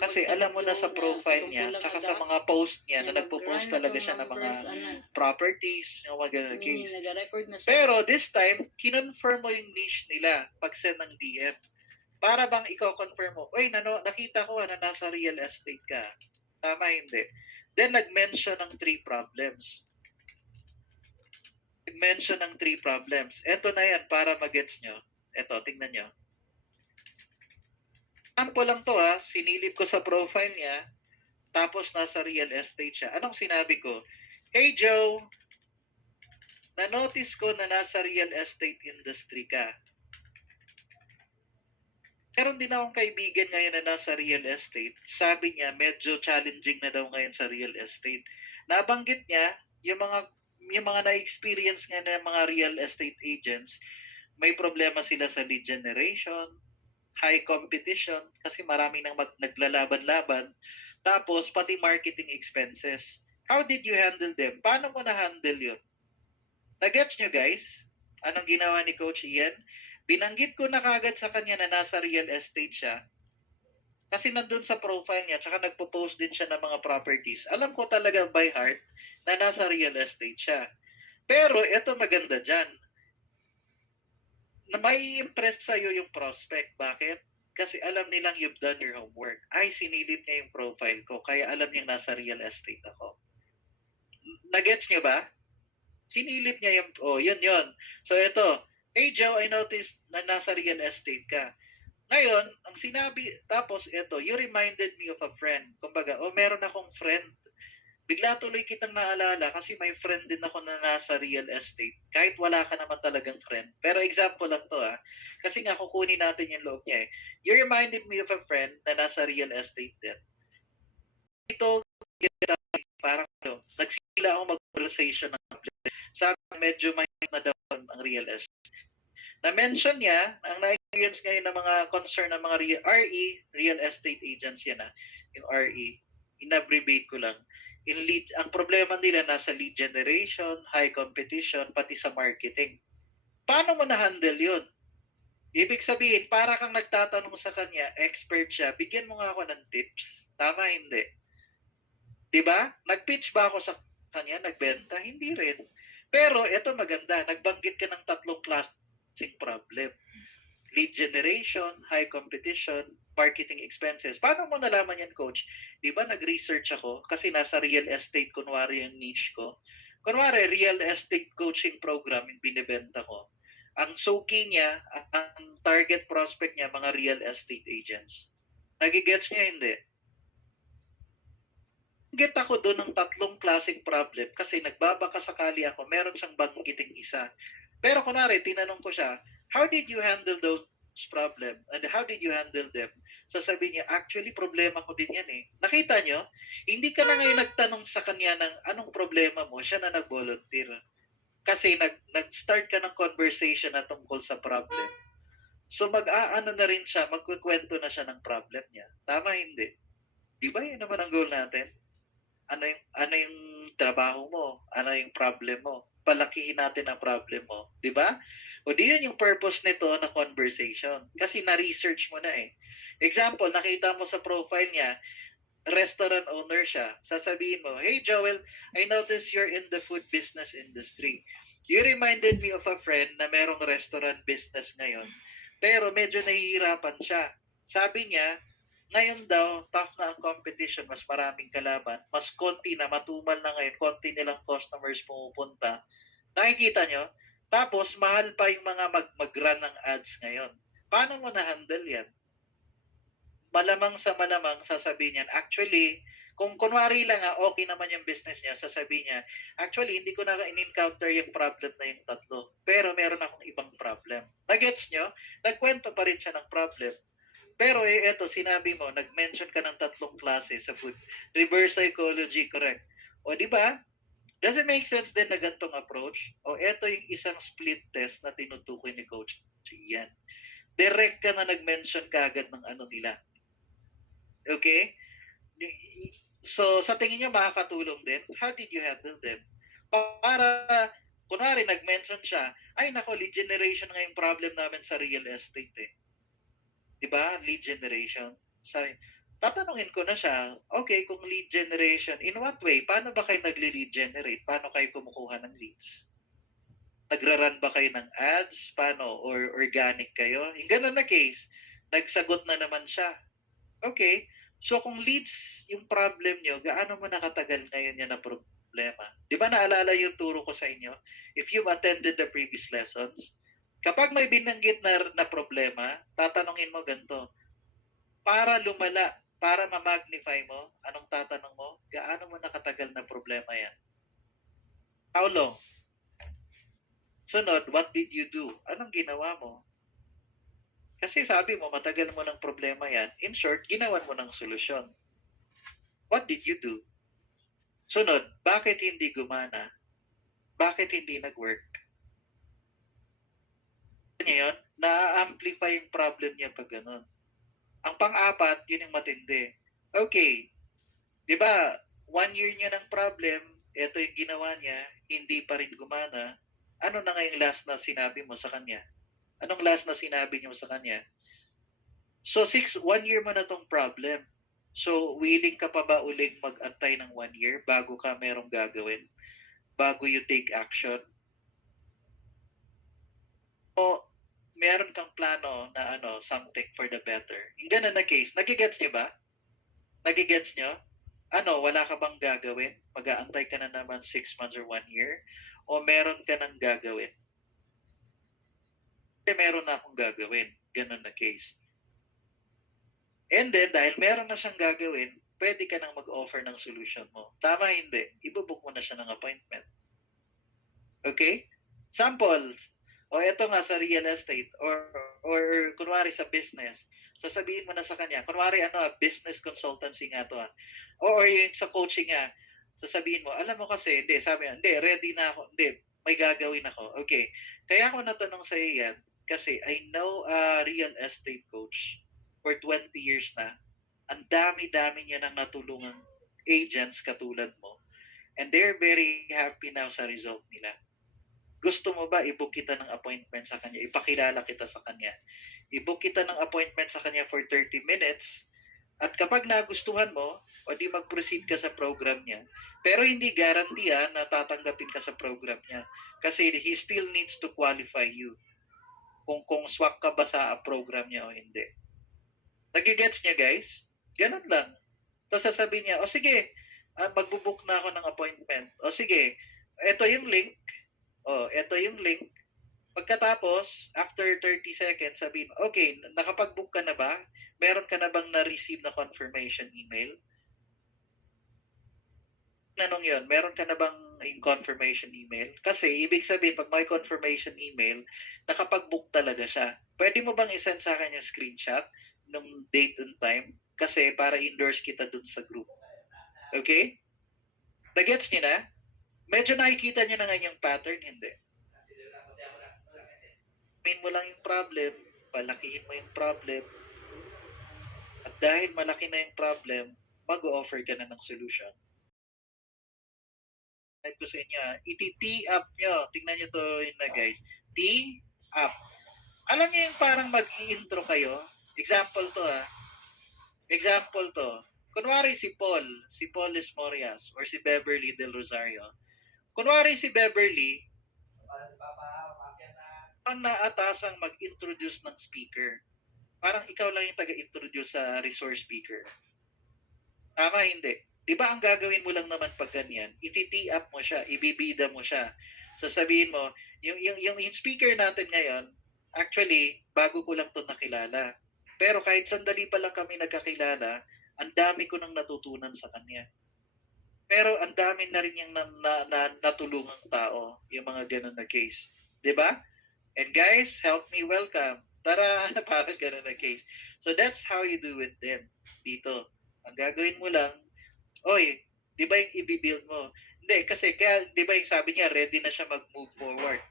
Kasi alam mo na sa profile niya, tsaka sa mga post niya na nagpo-post talaga siya ng mga properties, yung mga ganun case. Pero this time, kinonfirm mo yung niche nila pag send ng DM. Para bang ikaw confirm mo, uy, nakita ko na nasa real estate ka. Tama, hindi. Then, nag-mention ng 3 problems. Nag-mention ng 3 problems. Ito na yan, para mag-gets nyo. Ito, tingnan nyo. Sample lang to sinilip ko sa profile niya, tapos nasa real estate siya. Anong sinabi ko? Hey Joe, na-notice ko na nasa real estate industry ka. Meron din akong kaibigan ngayon na nasa real estate. Sabi niya, medyo challenging na daw ngayon sa real estate. Nabanggit niya, yung mga na-experience nga ng mga real estate agents, may problema sila sa lead generation, high competition kasi marami nang naglalaban-laban, tapos pati marketing expenses. How did you handle them? Paano mo na-handle yun? Nagets nyo guys? Anong ginawa ni Coach Ian? Binanggit ko na kagad sa kanya na nasa real estate siya. Kasi nandun sa profile niya, tsaka nagpo-post din siya ng mga properties. Alam ko talaga by heart na nasa real estate siya. Pero ito maganda dyan. Na may impress sa'yo yung prospect. Bakit? Kasi alam nilang you've done your homework. Ay, sinilip niya yung profile ko, kaya alam niyang nasa real estate ako. Nagets niyo ba? Sinilip niya yung, yun. So ito, hey Joe, I noticed na nasa real estate ka. Ngayon, ang sinabi, tapos ito, you reminded me of a friend. Kumbaga, meron akong friend. Bigla tuloy kitang naalala kasi may friend din ako na nasa real estate. Kahit wala ka naman talagang friend. Pero example lang to Kasi nga kukunin natin yung loob niya eh. You reminded me of a friend na nasa real estate din. Ito, parang nagsimula ako mag-conversation ng sabi medyo mahirap na daw ang real estate. Na-mention niya, ang na-experience ngayon ng mga concern ng mga RE, real estate agents yan yung RE, in-abbreviate ko lang. Ang problema nila nasa lead generation, high competition, pati sa marketing. Paano mo na-handle yun? Ibig sabihin, para kang nagtatanong sa kanya, expert siya, bigyan mo nga ako ng tips. Tama, hindi. Diba? Nag-pitch ba ako sa kanya? Nagbenta? Hindi rin. Pero ito maganda, nagbanggit ka ng 3 klaseng problem. Lead generation, high competition, marketing expenses. Paano mo nalaman yan, coach? Di ba nag-research ako kasi nasa real estate, kunwari yung niche ko. Kunwari, real estate coaching program yung binibenta ko. Ang suki niya, ang target prospect niya, mga real estate agents. Nagigets niya, hindi? Get ako doon ng 3 klaseng problem kasi nagbabaka sakali ako, meron siyang banggiting isa. Pero kunwari, tinanong ko siya, how did you handle those problem and how did you handle them? Sasabihin niya, actually, problema ko din yan eh. Nakita niyo? Hindi ka na ngayon nagtanong sa kanya ng anong problema mo, siya na nag-volunteer. Kasi nag-start ka ng conversation na tungkol sa problem. So mag-aano na rin siya, magkukwento na siya ng problem niya. Tama, hindi? Di ba yun naman ang goal natin? Ano yung trabaho mo? Ano yung problem mo? Palakihin natin ang problem mo. Di ba? O di yun yung purpose nito na conversation. Kasi na-research mo na eh. Example, nakita mo sa profile niya, restaurant owner siya. Sasabihin mo, hey Joel, I noticed you're in the food business industry. You reminded me of a friend na merong restaurant business ngayon. Pero medyo nahihirapan siya. Sabi niya, ngayon daw, tough na ang competition, mas maraming kalaban, mas konti na, matumal na ngayon, konti nilang customers pumupunta. Nakikita nyo? Tapos, mahal pa yung mga mag-run ng ads ngayon. Paano mo na-handle yan? Malamang sa malamang, sasabihin niyan, actually, kung kunwari lang okay naman yung business niya, sasabihin niya, actually, hindi ko na in-encounter yung problem na yung 3. Pero meron akong ibang problem. Nagets nyo? Nagkwento pa rin siya ng problem. Pero eto, sinabi mo, nag-mention ka ng 3 klase sa food. Reverse psychology, correct. O di ba? Does it make sense din na gantong approach? O eto yung isang split test na tinutukoy ni Coach Ian. Direct ka na nag-mention kagad ng ano nila. Okay? So, sa tingin niyo makakatulong din? How did you handle them? Para, kunwari, nag-mention siya, ay nako, lead generation nga yung problem namin sa real estate eh. Diba? Lead generation. Tatanungin ko na siya, okay, kung lead generation, in what way? Paano ba kayo nagli-lead generate? Paano kayo kumukuha ng leads? Nagra-run ba kayo ng ads? Paano? Or organic kayo? Yung ganun na case, nagsagot na naman siya. Okay, so kung leads yung problem nyo, gaano mo nakatagal ngayon yan na problema? Di ba naalala yung turo ko sa inyo? If you've attended the previous lessons, kapag may binanggit na problema, tatanungin mo ganito, para lumala, para ma-magnify mo, anong tatanong mo? Gaano mo nakatagal na problema yan? How long? Sunod, what did you do? Anong ginawa mo? Kasi sabi mo, matagal mo ng problema yan. In short, ginawan mo ng solusyon. What did you do? Sunod, bakit hindi gumana? Bakit hindi nag-work? Niyo yun? Na-amplify yung problem niya pag ganun. Ang pang-apat, yun yung matindi. Okay, di ba, 1 year niya ng problem, ito yung ginawa niya, hindi pa rin gumana. Ano na ngayong last na sinabi mo sa kanya? Anong last na sinabi niyo sa kanya? So, 1 year mo na tong problem. So, willing ka pa ba uling mag-antay ng 1 year bago ka merong gagawin? Bago you take action? O meron kang plano na something for the better? Yung ganun na case, nagigets niyo ba? Nagigets niyo? Wala ka bang gagawin? Mag-aantay ka na naman 6 months or 1 year? O meron ka nang gagawin? Meron na akong gagawin. Ganun na case. And then, dahil meron na siyang gagawin, pwede ka nang mag-offer ng solution mo. Tama, hindi. Ibubook mo na siya ng appointment. Okay? Samples. O ito nga sa real estate or kunwari sa business. Sasabihin mo na sa kanya, kunwari business consultancy nga to. Or yung sa coaching nga, sasabihin mo, alam mo kasi, hindi, sabi niya, hindi, ready na ako, hindi, may gagawin ako. Okay. Kaya ako natanong sa iyo yan, kasi I know a real estate coach for 20 years na. Ang dami-dami niya nang natulungang agents katulad mo. And they're very happy now sa result nila. Gusto mo ba i-book kita ng appointment sa kanya? Ipakilala kita sa kanya. I-book kita ng appointment sa kanya for 30 minutes. At kapag nagustuhan mo, o di mag-proceed ka sa program niya. Pero hindi guarantee na tatanggapin ka sa program niya. Kasi he still needs to qualify you. Kung swak ka ba sa program niya o hindi. Nagigets niya, guys? Ganun lang. Tapos sasabihin niya, o sige, magbubook na ako ng appointment. O sige, ito yung link. Ito yung link. Pagkatapos, after 30 seconds, sabihin, okay, nakapag-book ka na ba? Meron ka na bang na-receive na confirmation email? Nanong yun, meron ka na bang yung confirmation email? Kasi, ibig sabihin, pag may confirmation email, nakapag-book talaga siya. Pwede mo bang isend sa akin yung screenshot ng date and time? Kasi, para endorse kita dun sa group. Okay? Nagets niyo na? Medyo nakikita niyo na nga yung pattern, hindi? Pin mo lang yung problem, palakihin mo yung problem, at dahil malaki na yung problem, mag-offer ka na ng solution. Type ko sa inyo, iti-tee up nyo. Tingnan nyo to yun na guys. Tee up. Alam niyo yung parang mag-i-intro kayo? Example to Example to. Kunwari si Paul Esmorias, or si Beverly Del Rosario. Kunwari si Beverly, ang naatasang mag-introduce ng speaker. Parang ikaw lang yung taga-introduce sa resource speaker. Tama, hindi. Di ba ang gagawin mo lang naman pag ganyan, iti-tee up mo siya, ibibida mo siya. Sasabihin mo, yung speaker natin ngayon, actually, bago ko lang to nakilala. Pero kahit sandali pa lang kami nagkakilala, ang dami ko nang natutunan sa kanya. Pero ang dami na rin yung natulungang tao, yung mga ganun na case. Di ba? And guys, help me welcome. Tara, parang ganun na case. So that's how you do it then, dito. Ang gagawin mo lang, oy, di ba yung i-build mo? Hindi, kasi kaya, di ba yung sabi niya, ready na siya mag-move forward.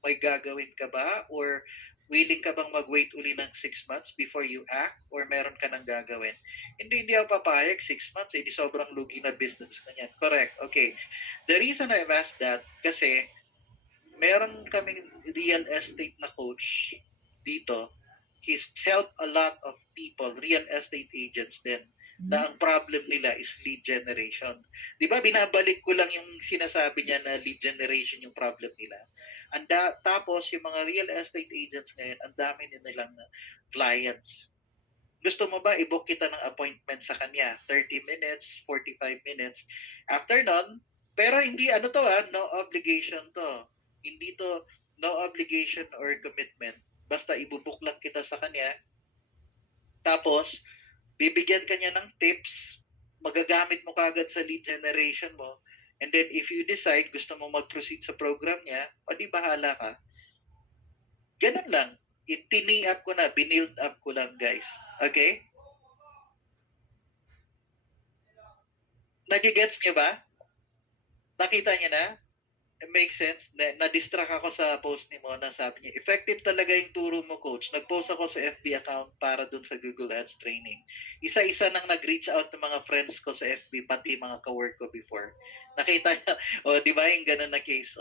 May gagawin ka ba? Or willing ka bang mag-wait uli ng 6 months before you act? Or meron ka nang gagawin? Hindi ako papayag 6 months, di sobrang lugi na business na yan. Correct, okay. The reason I've asked that, kasi meron kaming real estate na coach dito. He's helped a lot of people, real estate agents din, na ang problem nila is lead generation. Di ba, binabalik ko lang yung sinasabi niya na lead generation yung problem nila. Tapos, yung mga real estate agents ngayon, ang dami nilang clients. Gusto mo ba i-book kita ng appointment sa kanya? 30 minutes, 45 minutes. After nun, pero hindi no obligation to. Hindi to no obligation or commitment. Basta ibubuk lang kita sa kanya. Tapos, bibigyan ka niya ng tips. Magagamit mo kagad sa lead generation mo. And then, if you decide gusto mo mag-proceed sa program niya, o di bahala ka. Ganun lang. Itini up ko na, binild up ko lang, guys. Okay? Nagigets niyo ba? Nakita niyo na? Makes sense. Na-distract ako sa post ni Mona. Sabi niya, effective talaga yung turo mo, coach. Nag-post ako sa FB account para dun sa Google Ads training. Isa-isa nang nag-reach out ng mga friends ko sa FB, pati mga ka-work ko before. Nakita niya, di ba yung ganun na case,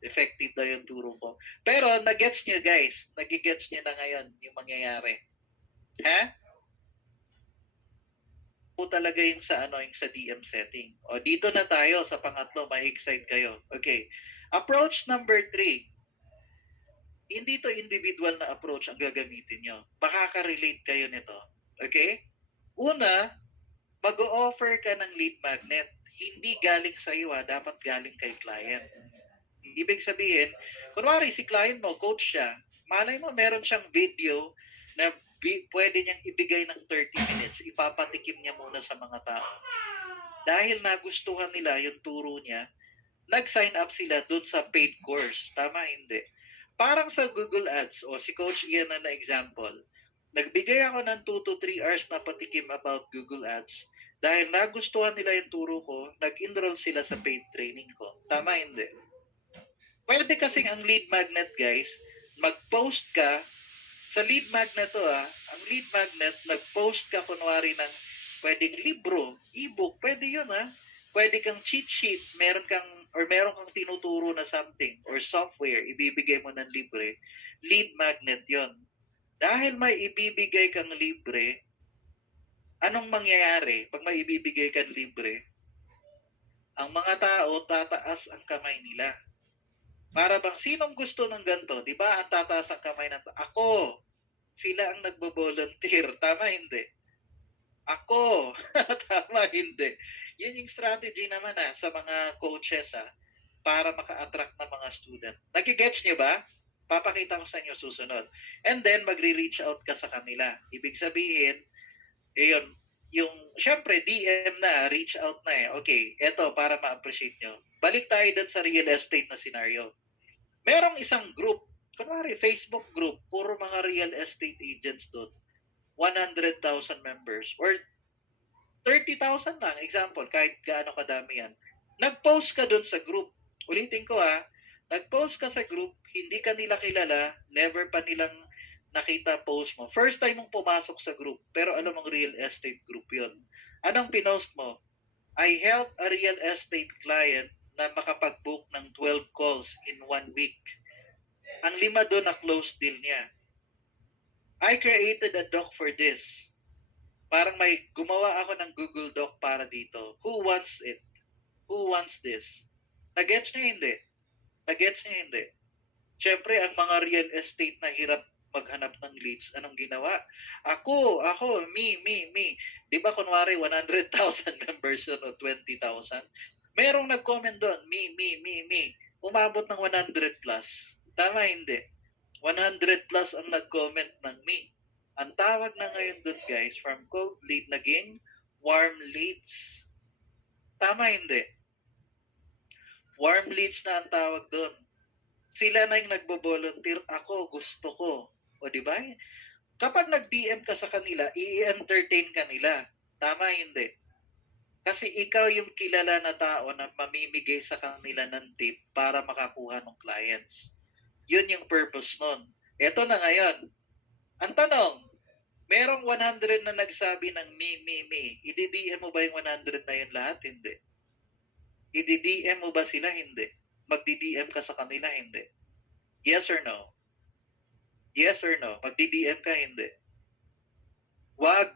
effective daw yung turo ko. Pero, nag-gets niyo guys. Nag-gets niyo na ngayon yung mangyayari. Ha? Po talaga yung sa yung sa DM setting. O dito na tayo sa pangatlo, may excite kayo. Okay. Approach number 3. Hindi to individual na approach ang gagamitin nyo. Makaka-relate kayo nito. Okay? Una, mag-o-offer ka ng lead magnet. Hindi galing sa iyo, dapat galing kay client. Ibig sabihin, kunwari si client mo, coach siya, malay mo meron siyang video na pwede niyang ibigay ng 30 minutes, ipapatikim niya muna sa mga tao. Dahil nagustuhan nila yung turo niya, nag-sign up sila dun sa paid course. Tama, hindi. Parang sa Google Ads, o si Coach Ian na example, nagbigay ako ng 2 to 3 hours na patikim about Google Ads. Dahil nagustuhan nila yung turo ko, nag-enroll sila sa paid training ko. Tama, hindi. Pwede kasing ang lead magnet, guys, mag-post ka sa lead magnet to ang lead magnet, nag-post ka kunwari ng pwedeng libro, ebook, pwede yun Pwede kang cheat sheet, meron kang tinuturo na something or software, ibibigay mo ng libre, lead magnet yon. Dahil may ibibigay kang libre, anong mangyayari pag may ibibigay kang libre? Ang mga tao, tataas ang kamay nila. Para bang sinong gusto ng ganito? Di ba ang tataas ang kamay ng ako? Sila ang nagbo-volunteer. Tama, hindi? Ako. Tama, hindi. Yun yung strategy naman sa mga coaches para maka-attract ng mga student. Nagigets nyo ba? Papakita ko sa inyo susunod. And then, magre-reach out ka sa kanila. Ibig sabihin, yun, yung, syempre, DM na, reach out na Okay, eto, para ma-appreciate nyo. Balik tayo dun sa real estate na scenario. Merong isang group, kunwari Facebook group, puro mga real estate agents doon. 100,000 members or 30,000 lang, example, kahit gaano kadami yan. Nag-post ka doon sa group. Ulitin ko nag-post ka sa group, hindi ka nila kilala, never pa nilang nakita post mo. First time mong pumasok sa group, pero alam mong real estate group yon. Anong pinost mo? I help a real estate client na makapag-book ng 12 calls in 1 week. Ang 5 doon na close deal niya. I created a doc for this. Parang may gumawa ako ng Google Doc para dito. Who wants it? Who wants this? Nagets niya hindi? Nagets niya hindi? Siyempre, ang mga real estate na hirap maghanap ng leads, anong ginawa? Ako, me. Di ba kunwari 100,000 members yun o 20,000? Merong nag-comment doon, me. Umabot ng 100 plus. Tama, hindi? 100 plus ang nag-comment ng me. Ang tawag na ngayon doon guys, from cold lead naging warm leads. Tama, hindi? Warm leads na ang tawag doon. Sila na yung nagbo-volunteer, ako, gusto ko. O di ba? Kapag nag-DM ka sa kanila, i-entertain ka nila. Tama, hindi? Kasi ikaw yung kilala na tao na mamimigay sa kanila ng tip para makakuha ng clients. Yun yung purpose nun. Ito na ngayon. Ang tanong, merong 100 na nagsabi ng me. I-DM mo ba yung 100 na yun lahat? Hindi. I-DM mo ba sila? Hindi. Magdi-DM ka sa kanila? Hindi. Yes or no? Yes or no? Magdi-DM ka? Hindi. Wag.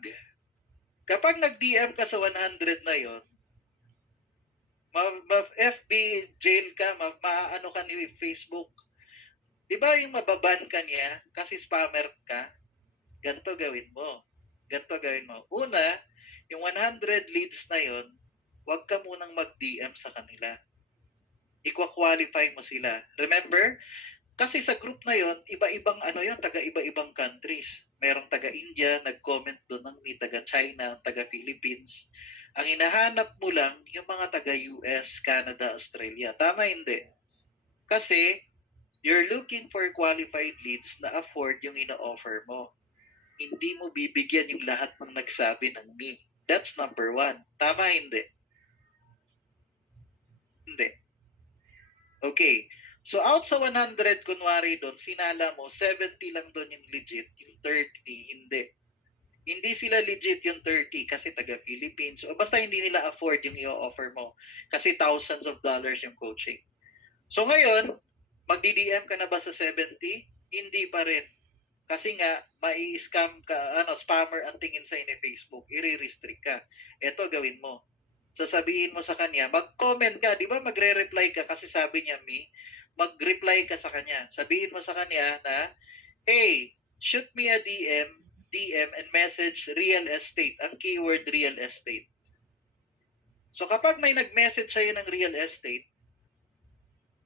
Kapag nag-DM ka sa 100 na yon, FB jail ka, maano ka ni Facebook. Di ba yung mababan ka niya kasi spammer ka? Ganto gawin mo. Una, yung 100 leads na yon, wag ka munang mag-DM sa kanila. I-qualify mo sila. Remember? Kasi sa group na yon, iba-ibang taga iba-ibang countries. Merong taga India, nag-comment doon ng may taga China, taga Philippines. Ang hinahanap mo lang yung mga taga US, Canada, Australia. Tama hindi? Kasi you're looking for qualified leads na afford yung ina-offer mo. Hindi mo bibigyan yung lahat ng nagsabi ng me. That's number 1. Tama hindi? Hindi. Okay. So out sa 100, kunwari doon, sinala mo, 70 lang doon yung legit, yung 30, hindi. Hindi sila legit yung 30 kasi taga-Philippines. O basta hindi nila afford yung i-offer mo. Kasi thousands of dollars yung coaching. So ngayon, magdi-DM ka na ba sa 70? Hindi pa rin. Kasi nga, mai-scam ka, spammer ang tingin sa ni Facebook, i-restrict ka. Ito gawin mo. Sasabihin mo sa kanya, mag-comment ka, di ba magre-reply ka kasi sabi niya, mag-reply ka sa kanya. Sabihin mo sa kanya na, hey, shoot me a DM and message real estate, ang keyword real estate. So kapag may nag-message sa'yo ng real estate,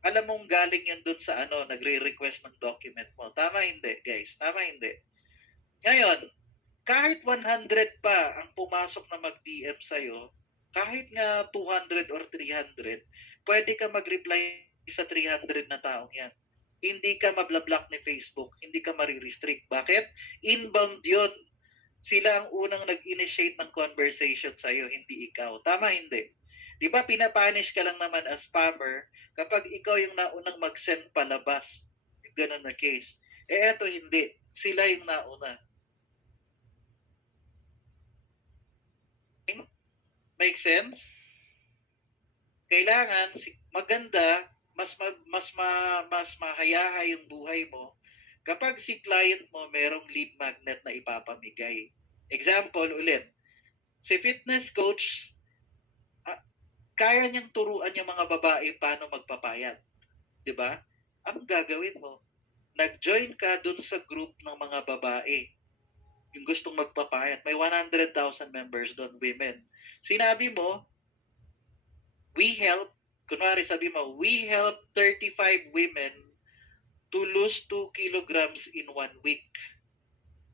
alam mong galing yun dun sa nagre-request ng document mo. Tama hindi, guys? Tama hindi. Ngayon, kahit 100 pa ang pumasok na mag-DM sa'yo, kahit nga 200 or 300, pwede ka mag-reply sa 300 na taong yan. Hindi ka mablablock ni Facebook, hindi ka marirestrict. Bakit? Inbound yun. Sila ang unang nag-initiate ng conversation sa'yo, hindi ikaw. Tama hindi? Di ba pinapanish ka lang naman as spammer kapag ikaw yung naunang mag-send palabas. Yung ganun na case. Eto hindi. Sila yung nauna. Make sense? Kailangan maganda, mas mahayahay yung buhay mo kapag si client mo merong lead magnet na ipapamigay. Example ulit, si fitness coach, kaya niyang turuan yung mga babae paano magpapayat. 'Di ba? Anong gagawin mo? Nag-join ka dun sa group ng mga babae. Yung gustong magpapayat. May 100,000 members doon, women. Sinabi mo, kunwari sabi mo, we help 35 women to lose 2 kilograms in 1 week.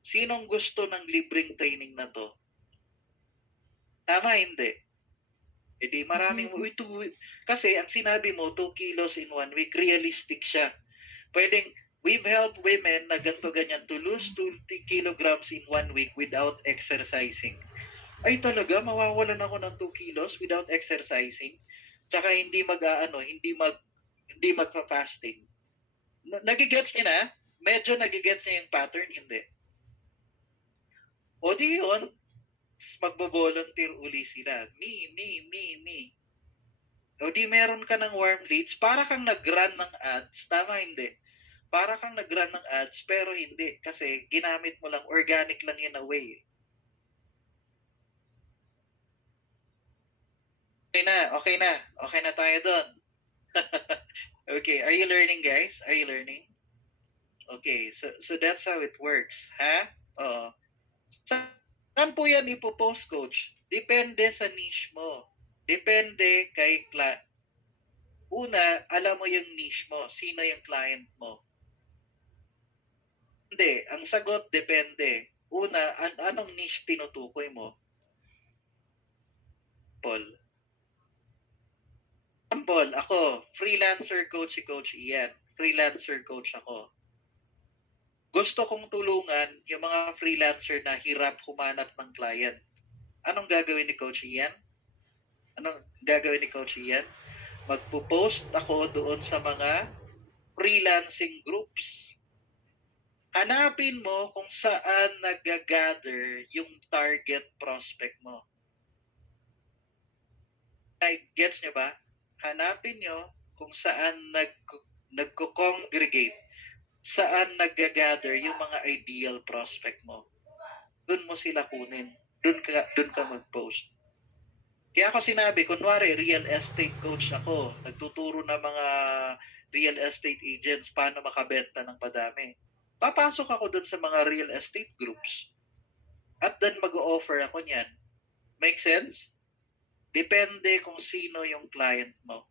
Sinong gusto ng libreng training na to? Tama, hindi. E di maraming, kasi ang sinabi mo, 2 kilos in 1 week, realistic siya. Pwedeng, we've helped women na ganito ganyan to lose 2 kilograms in 1 week without exercising. Ay talaga, mawawalan ako ng 2 kilos without exercising? Tsaka hindi hindi magpa-fasting. Nagigets niya na? Medyo nagigets niya yung pattern, hindi. O di yun, magbo-volunteer uli sila. Me. O di meron ka ng warm leads, para kang nag-run ng ads, tama hindi? Para kang nag-run ng ads, pero hindi. Kasi ginamit mo lang, organic lang in a way. Okay na tayo doon. Okay, are you learning, guys? Are you learning? Okay, so that's how it works, ha? Oo. Saan po yan ipopost, coach? Depende sa niche mo. Depende kay Una, alam mo yung niche mo. Sino yung client mo? Hindi. Ang sagot, depende. Una, anong niche tinutukoy mo? Paul. Example, ako, freelancer coach si Coach Ian. Freelancer coach ako. Gusto kong tulungan yung mga freelancer na hirap humanap ng client. Anong gagawin ni Coach Ian? Magpo-post ako doon sa mga freelancing groups. Hanapin mo kung saan nag-gather yung target prospect mo. Gets nyo ba? Hanapin nyo kung saan nagko-congregate, saan nag-gather yung mga ideal prospect mo. Doon mo sila kunin. Doon ka mag-post. Kaya ako sinabi, kunwari, real estate coach ako. Nagtuturo ng mga real estate agents paano makabenta ng padami. Papasok ako dun sa mga real estate groups. At then mag-o-offer ako niyan. Make sense? Depende kung sino yung client mo.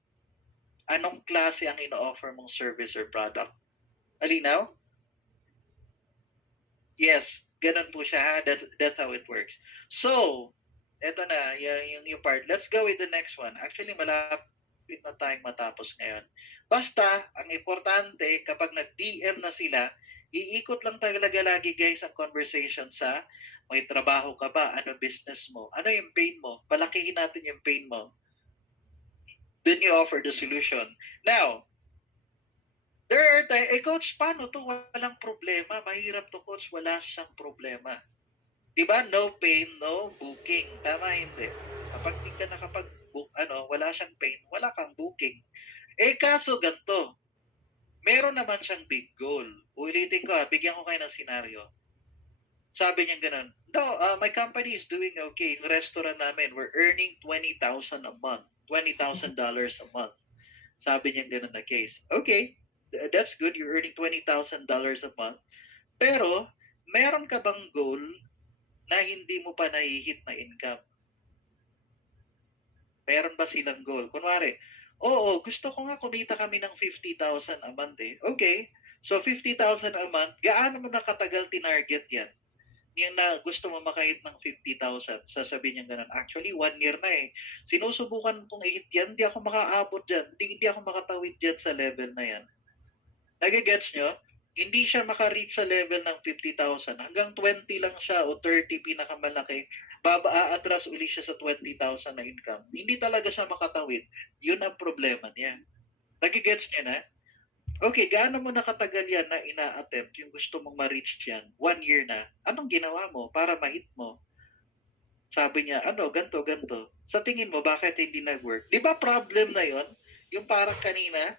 Anong klase ang ino-offer mong service or product. Alinaw? Yes, ganun po siya ha. That's how it works. So, eto na, yung part. Let's go with the next one. Actually, malapit na tayong matapos ngayon. Basta, ang importante, kapag nag-DM na sila, iikot lang talaga lagi guys ang conversation sa may trabaho ka ba? Ano business mo? Ano yung pain mo? Palakihin natin yung pain mo. Then you offer the solution. Now, time, coach, paano to? Walang problema. Mahirap to, coach. Wala siyang problema. Diba? No pain, no booking. Tama, hindi. Kapag di ka nakapag-book, wala siyang pain, wala kang booking. Kaso ganito, meron naman siyang big goal. Ulitin ko, bigyan ko kayo ng senaryo. Sabi niya ganun, no, my company is doing okay. Yung restaurant namin, we're earning $20,000 a month. $20,000 a month. Sabi niya ganun na case. Okay, that's good. You're earning $20,000 a month. Pero, meron ka bang goal na hindi mo pa nahihit na income? Meron ba silang goal? Kunwari, oo, gusto ko nga kumita kami ng 50,000 a month eh. Okay, so 50,000 a month, gaano mo nakatagal tinarget yan? Yung na gusto mo makahit ng 50,000, sasabihin niya ganun. Actually, 1 year na eh. Sinusubukan kong i-hit yan, hindi ako makaabot dyan. Hindi ako makatawid dyan sa level na yan. Nagigets nyo? Hindi siya maka-reach sa level ng 50,000. Hanggang 20 lang siya o 30 pinakamalaki. Aatras uli siya sa 20,000 na income. Hindi talaga siya makatawid. Yun ang problema niya. Nagigets niya na? Okay, gaano mo nakatagal yan na ina-attempt yung gusto mong ma-reach yan? 1 year na. Anong ginawa mo para ma-hit mo? Sabi niya, ganto. Sa tingin mo, bakit hindi nag-work? Di ba problem na yon? Yung parang kanina,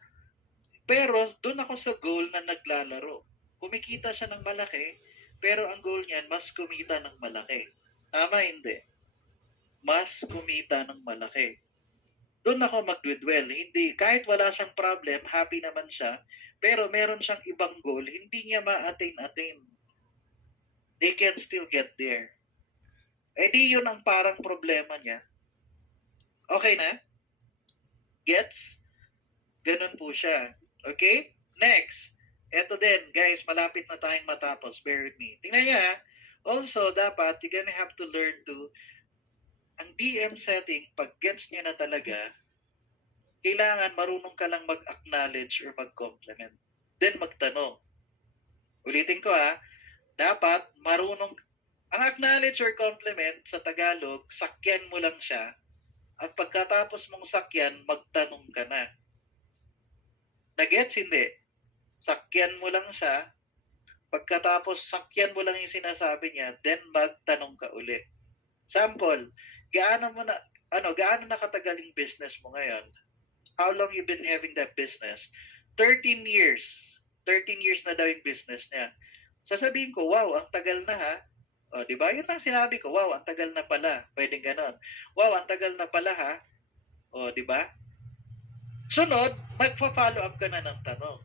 pero doon ako sa goal na naglalaro. Kumikita siya ng malaki, pero ang goal niyan, mas kumita ng malaki. Tama, hindi. Mas kumita ng malaki. Doon ako magdwedwell. Hindi, kahit wala siyang problem, happy naman siya, pero meron siyang ibang goal, hindi niya ma-attain. They can still get there. Di yun ang parang problema niya. Okay na? Gets? Ganun po siya. Okay? Next. Eto din, guys, malapit na tayong matapos. Bear with me. Tingnan niya, also, dapat, you're gonna have to learn to, ang DM setting, pag gets niya na talaga, kailangan marunong ka lang mag-acknowledge or mag-compliment. Then magtanong. Ulitin ko dapat marunong, ang acknowledge or compliment sa Tagalog, sakyan mo lang siya, at pagkatapos mong sakyan, magtanong ka na. Nagets hindi? Sakyan mo lang siya, pagkatapos sakyan mo lang yung sinasabi niya, then magtanong ka uli. Sample, gaano nakatagal yung business mo ngayon? How long you been having that business? 13 years. 13 years na daw yung business niya. Sasabihin ko, wow, ang tagal na ha. O, di ba? Yun lang sinabi ko, wow, ang tagal na pala. Pwedeng ganon. Wow, ang tagal na pala ha. O, di ba? Sunod, magpa-follow up ka na ng tanong.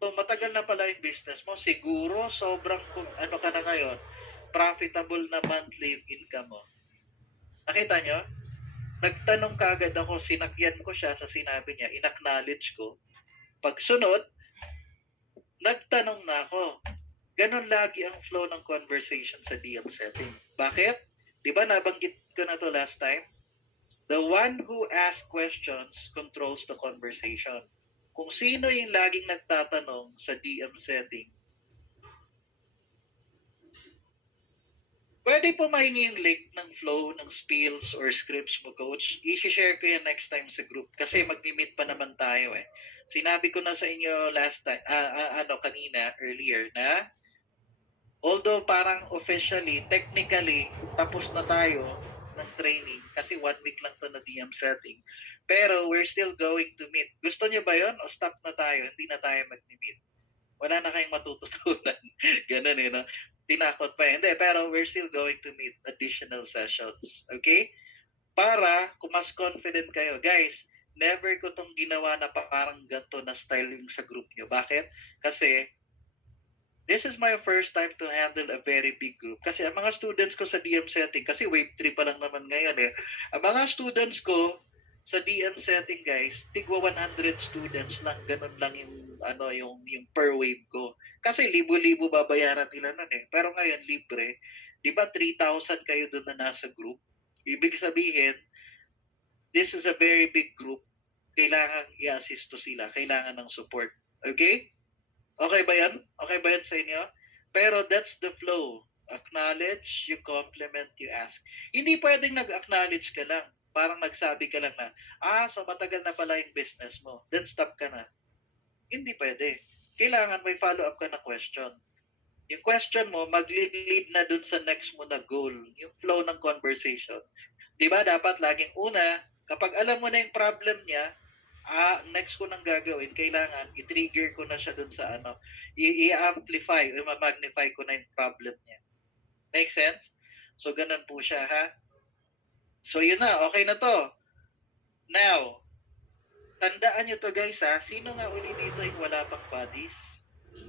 So, matagal na pala yung business mo. Siguro, sobrang, ka na ngayon, profitable na monthly income mo. Nakita nyo? Nagtanong kagad ako, sinakyan ko siya sa sinabi niya, in-acknowledge ko. Pagsunod, nagtanong na ako. Ganon lagi ang flow ng conversation sa DM setting. Bakit? Di ba nabanggit ko na to last time? The one who asks questions controls the conversation. Kung sino yung laging nagtatanong sa DM setting, pwede po mahingi yung link ng flow, ng spills or scripts mo, coach. I-share ko yan next time sa group kasi mag-meet pa naman tayo eh. Sinabi ko na sa inyo last time, kanina, earlier na although parang officially, technically, tapos na tayo ng training kasi 1 week lang to na DM setting. Pero we're still going to meet. Gusto niyo ba yon? O stop na tayo, hindi na tayo mag-meet? Wala na kayong matututunan. Ganun no? Tinakot pa Hindi, pero we're still going to meet additional sessions. Okay? Para, kung mas confident kayo, guys, never ko tong ginawa na parang ganito na styling sa group nyo. Bakit? Kasi, this is my first time to handle a very big group. Kasi ang mga students ko sa DM setting, kasi wave 3 pa lang naman ngayon eh. Ang mga students ko sa DM setting, guys, tigwa 100 students lang, ganun lang yung yung per wave ko. Kasi libo-libo babayaran nila nun eh. Pero ngayon libre. 'Di ba 3,000 kayo doon na nasa group? Ibig sabihin, this is a very big group. Kailangan i-assist to sila, kailangan ng support. Okay? Okay ba yan? Okay ba yan sa inyo? Pero that's the flow. Acknowledge, you compliment, you ask. Hindi pwedeng nag-acknowledge ka lang. parang nagsabi ka lang na, so matagal na pala yung business mo, then stop ka na. Hindi pwede. Kailangan may follow-up ka na question. Yung question mo, mag-lead na dun sa next mo na goal, yung flow ng conversation. Di ba, dapat laging una, kapag alam mo na yung problem niya, next ko nang gagawin, kailangan i-trigger ko na siya dun sa i-amplify o ma-magnify ko na yung problem niya. Make sense? So, ganun po siya, ha? So, yun na. Okay na to. Now, tandaan nyo to, guys, ha? Sino nga uli dito yung wala pang bodies?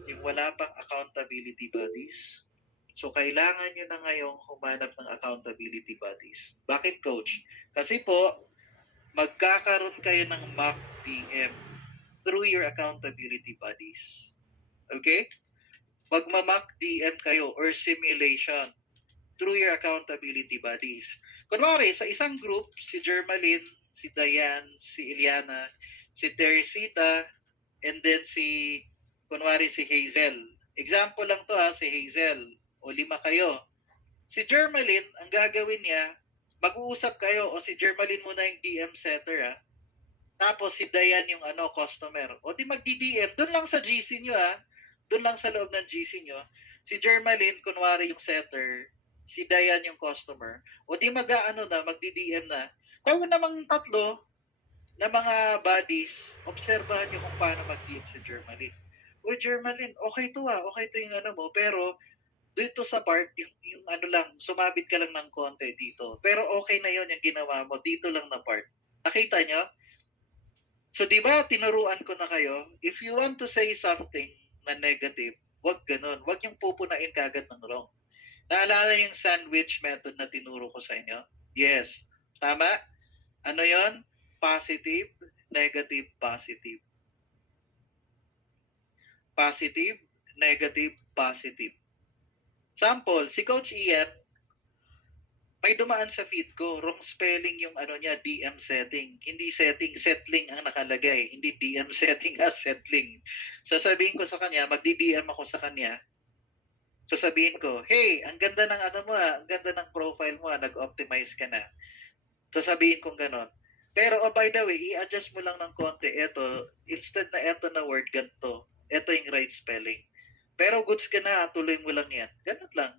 Yung wala pang accountability bodies? So, kailangan nyo na ngayong humanap ng accountability bodies. Bakit, Coach? Kasi po, magkakaroon kayo ng mock DM through your accountability bodies. Okay? Magma-mock DM kayo or simulation through your accountability bodies. Kunwari, sa isang group, si Jermaline, si Diane, si Iliana, si Teresita, and then kunwari si Hazel. Example lang to si Hazel. O 5 kayo. Si Jermaline, ang gagawin niya, mag-uusap kayo o si Jermaline muna yung DM setter Tapos si Diane yung customer. O di magdi-DM. Doon lang sa GC nyo Doon lang sa loob ng GC nyo. Si Jermaline, kunwari yung setter, si Diane yung customer. O di magdi-DM na. Kung namang tatlo na mga buddies, obserbahan nyo kung paano mag-DM si Jermaline. O Jermaline, okay to okay to yung mo, pero dito sa part, yung lang, sumabit ka lang ng konti dito. Pero okay na yon yung ginawa mo, dito lang na part. Nakita nyo? So, di ba, tinuruan ko na kayo, if you want to say something na negative, wag ganun. Wag yung pupunain kagad ng wrong. Naalala yung sandwich method na tinuro ko sa inyo? Yes. Tama? Ano yon? Positive, negative, positive. Positive, negative, positive. Sample, si Coach Ian, may dumaan sa feed ko, wrong spelling yung niya, DM setting. Hindi setting, settling ang nakalagay. Hindi DM setting settling. Sasabihin ko sa kanya, magdi-DM ako sa kanya. Sasabihin ko, hey, ang ganda ng mo ang ganda ng profile mo nag-optimize ka na. Sasabihin kong ganon. Pero by the way, i-adjust mo lang ng konti. Instead na na word, ganito. Ito yung right spelling. Pero goods ka na, tuloy mo lang yan. Ganun lang.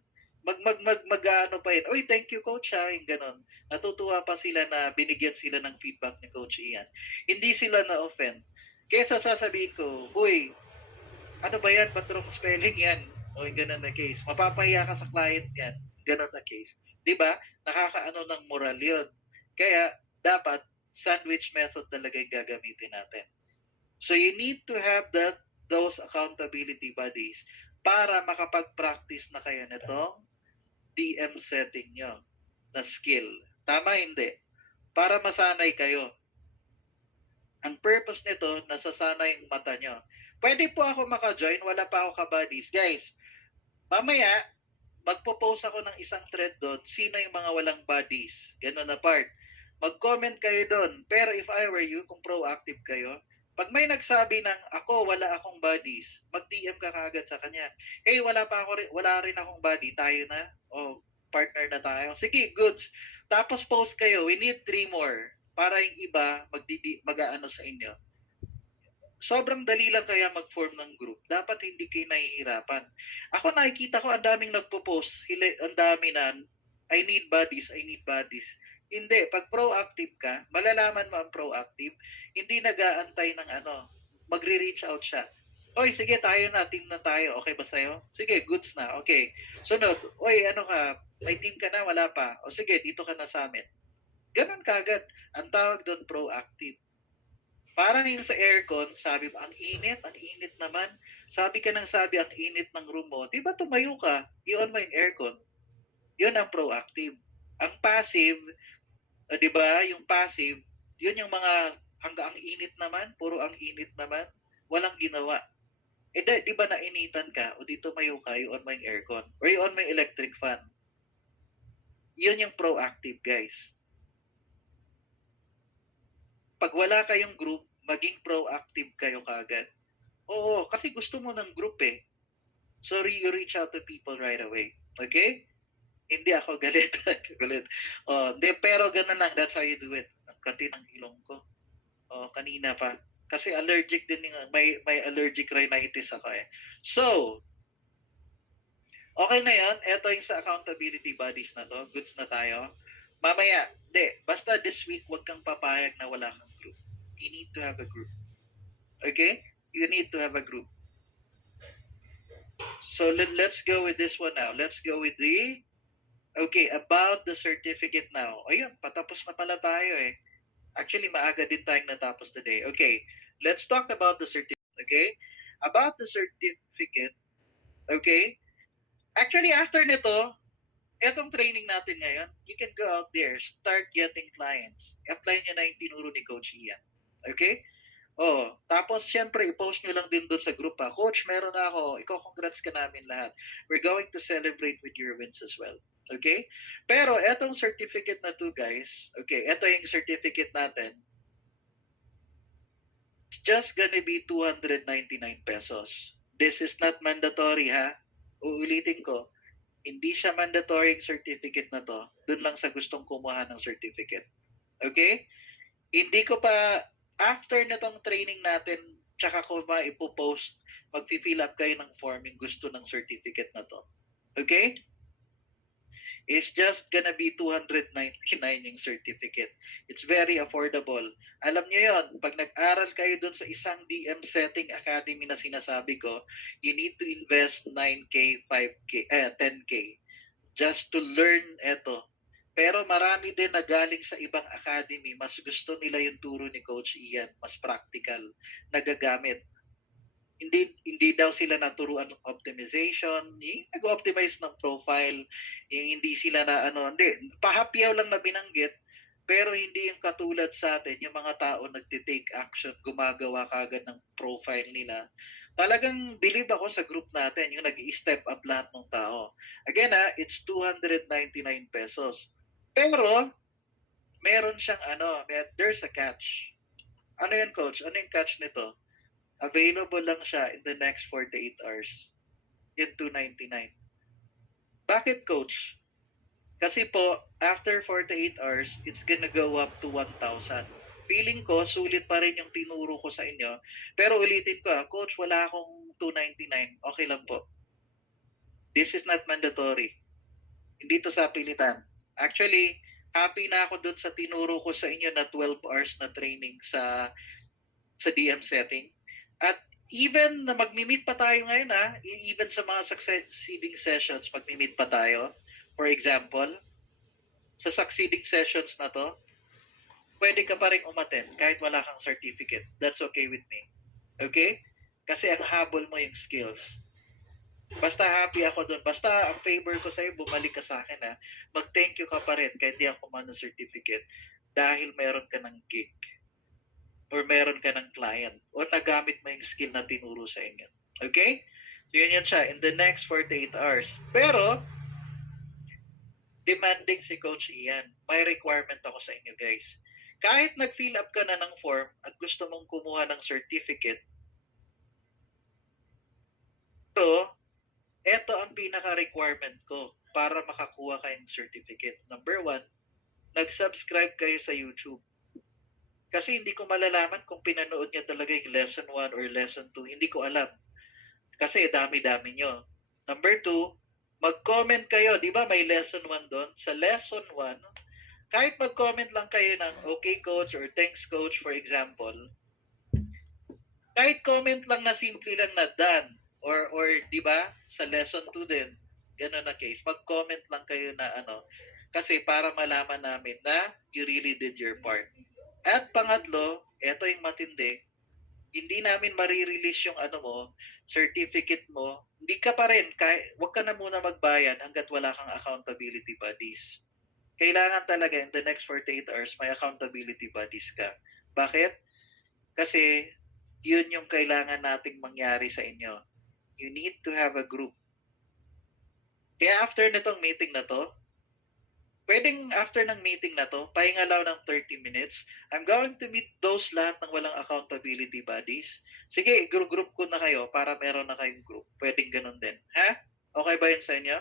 Mag-ano pa yun. Oy, thank you, Coach, yung ganon. Natutuwa pa sila na binigyan sila ng feedback ni Coach Ian. Hindi sila na-offend. Kesa sasabihin ko, uy, ano ba yan? Ba't wrong spelling yan? O ganun na case. Mapapahiya ka sa client yan. Ganun na case. Diba? Nakakaano ng moral yun. Kaya, dapat, sandwich method talaga yung gagamitin natin. So, you need to have those accountability buddies para makapag-practice na kayo nitong DM setting nyo na skill. Tama, hindi? Para masanay kayo. Ang purpose nito, nasasanay yung mata nyo. Pwede po ako maka-join, wala pa ako ka-buddies. Guys, mamaya, magpo-post ako ng isang thread doon, sino yung mga walang buddies. Ganun na part. Mag-comment kayo doon. Pero if I were you, kung proactive kayo, pag may nagsabi ng ako, wala akong buddies, mag-DM ka kaagad sa kanya. Hey, wala rin akong buddy, tayo na. O, partner na tayo. Sige, goods. Tapos post kayo, we need 3 more para yung iba mag-aano sa inyo. Sobrang dali lang kaya mag-form ng group. Dapat hindi kayo nahihirapan. Ako nakikita ko ang daming nagpo-post. Ang dami na, I need buddies. Hindi. Pag proactive ka, malalaman mo ang proactive, hindi nag-aantay ng magre-reach out siya. Oy, sige, tayo na. Team na tayo. Okay ba sa'yo? Sige, goods na. Okay. Sunod. Oy, may team ka na? Wala pa. O sige, dito ka na sa amin. Ganun kagad. Ang tawag doon, proactive. Parang yung sa aircon, sabi mo, ang init naman. Sabi ka sabi, ang init ng room mo. Diba tumayo ka? I-on mo yung aircon. Yun ang proactive. Ang passive, diba, yung passive, yun yung mga hanggang ang init naman, puro ang init naman, walang ginawa. Di ba nainitan ka? O dito tumayo ka, i-on mo yung aircon. Or i-on mo yung electric fan. Yun yung proactive, guys. Pag wala kayong group, maging proactive kayo kagad. Oo, kasi gusto mo ng group So you reach out to people right away. Okay? Hindi ako galit. Galit. Oh, hindi, pero ganun lang. That's how you do it. Ang kati ng ilong ko. Oh, kanina pa. Kasi allergic din yung, may allergic rhinitis ako eh. So, okay na yan. Ito yung sa accountability bodies na to. Goods na tayo. Mamaya, basta this week, wag kang papayag na wala kang group. You need to have a group. Okay? You need to have a group. So, let's go with this one now. Let's go with the, okay, about the certificate now. Ayun, patapos na pala tayo eh. Actually, maaga din tayong natapos today. Okay, let's talk about the certificate, okay? About the certificate, okay? Actually, after nito, etong training natin ngayon, you can go out there, start getting clients. Apply nyo na yung tinuro ni Coach Ian. Okay? Oh, tapos syempre, i-post nyo lang din doon sa group ha. Coach, meron na ako. Ikaw, congrats ka namin lahat. We're going to celebrate with your wins as well. Okay? Pero etong certificate na to, guys, okay, eto yung certificate natin. It's just gonna be 299 pesos. This is not mandatory ha. Uulitin ko, hindi siya mandatory yung certificate na to. Doon lang sa gustong kumuha ng certificate. Okay? Hindi ko pa, after na tong training natin, tsaka ko ipopost, mag-fill up kayo ng form yung gusto ng certificate na to. Okay? It's just gonna be 299 yung certificate. It's very affordable. Alam nyo yon, pag nag-aral kayo dun sa isang DM Setting Academy na sinasabi ko, you need to invest 9K, 5K, 10K just to learn ito. Pero marami din na galing sa ibang academy, mas gusto nila yung turo ni Coach Ian, mas practical, nagagamit. Hindi daw sila naturuan ng optimization, yung nag-optimize ng profile, yung hindi sila na hindi, pahapyaw lang na binanggit, pero hindi yung katulad sa atin, yung mga tao nagtitake action, gumagawa kagad ng profile nila. Talagang believe ako sa group natin, yung nag-i-step up lahat ng tao. Again it's 299 pesos. Pero, meron siyang there's a catch. Ano yan, Coach? Ano yung catch nito? Available lang siya in the next 48 hours. Yung 299. Bakit, Coach? Kasi po, after 48 hours, it's gonna go up to 1,000. Feeling ko, sulit pa rin yung tinuro ko sa inyo. Pero ulitin ko, Coach, wala akong 299. Okay lang po. This is not mandatory. Hindi to sa pilitan. Actually, happy na ako dun sa tinuro ko sa inyo na 12 hours na training sa DM setting. At even na magmi-meet pa tayo ngayon even sa mga succeeding sessions, magmi-meet pa tayo. For example, sa succeeding sessions na to, pwede ka pa rin umattend kahit wala kang certificate. That's okay with me. Okay? Kasi ang habol mo yung skills. Basta happy ako doon. Basta ang favor ko sa'yo, bumalik ka sa akin mag-thank you ka pa rin kahit di ako man ng certificate dahil meron ka ng gig or meron ka ng client o nagamit mo yung skill na tinuro sa inyo. Okay? So yun siya in the next 48 hours. Pero, demanding si Coach Ian. May requirement ako sa inyo guys. Kahit nag-fill up ka na ng form at gusto mong kumuha ng certificate, pero ito ang pinaka-requirement ko para makakuha kayo ng certificate. Number 1, nag-subscribe kayo sa YouTube. Kasi hindi ko malalaman kung pinanood niya talaga yung lesson 1 or lesson 2. Hindi ko alam. Kasi dami-dami nyo. Number 2, mag-comment kayo. Di ba may lesson 1 doon? Sa lesson 1, kahit mag-comment lang kayo ng okay coach or thanks coach for example, kahit comment lang na simple lang na done or di ba sa lesson 2 din, ganun na case, mag-comment lang kayo na kasi para malaman namin na you really did your part. At pangatlo, eto yung matindi, hindi namin marirelease yung certificate mo, hindi ka pa rin, wag ka na muna magbayad hanggat wala kang accountability buddies. Kailangan talaga in the next 48 hours, may accountability buddies ka. Bakit? Kasi, yun yung kailangan nating mangyari sa inyo. You need to have a group. Kaya after nitong meeting na to, pwedeng after ng meeting na to, pahinga lang ng 30 minutes, I'm going to meet those lahat ng walang accountability buddies. Sige, group ko na kayo para meron na kayong group. Pwedeng ganun din. Ha? Okay ba yun sa inyo?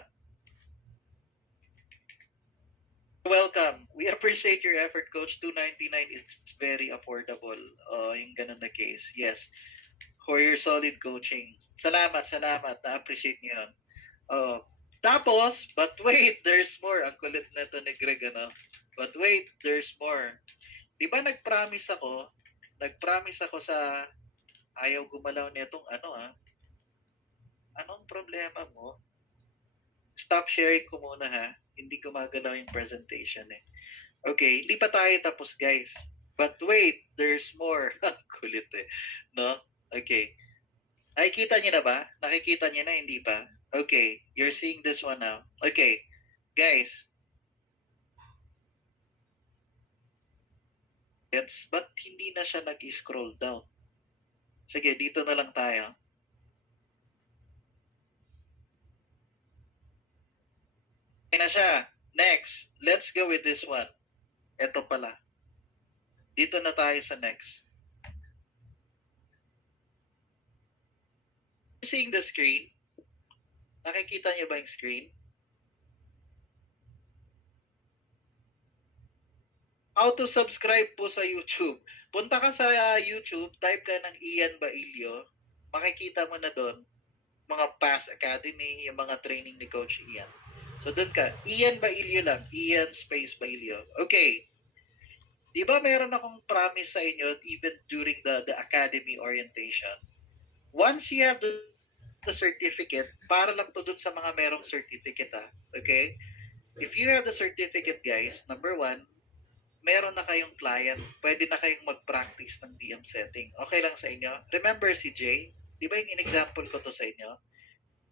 Welcome. We appreciate your effort, Coach. 299 is very affordable. Yung ganun na case. Yes. For your solid coaching. Salamat, salamat. Na-appreciate niyo yun. Tapos, but wait, there's more. Ang kulit na to ni Greg, ano? But wait, there's more. Di ba nag-promise ako sa ayaw gumalaw nitong anong problema mo? Stop sharing ko muna ha. Hindi gumagalaw yung presentation eh. Okay, hindi pa tayo tapos guys. But wait, there's more. Kulit eh. No? Okay. Nakikita niyo na ba? Nakikita niyo na, hindi pa? Okay, you're seeing this one now. Okay, guys. But hindi na siya nag-scroll down. Sige, dito na lang tayo. Okay na siya. Next, let's go with this one. Ito pala. Dito na tayo sa next. Seeing the screen? Nakikita niyo ba yung screen? How to subscribe po sa YouTube. Punta ka sa YouTube, type ka ng Ian Bailio. Makikita mo na doon mga past academy, yung mga training ni Coach Ian. So doon ka, Ian Bailio lang. Ian space Bailio. Okay. Di ba meron akong promise sa inyo even during the academy orientation? Once you have the certificate, para lang to dun sa mga merong certificate okay? If you have the certificate guys, number 1, meron na kayong client, pwede na kayong mag-practice ng DM setting. Okay lang sa inyo? Remember si Jay? Di ba yung in-example ko to sa inyo?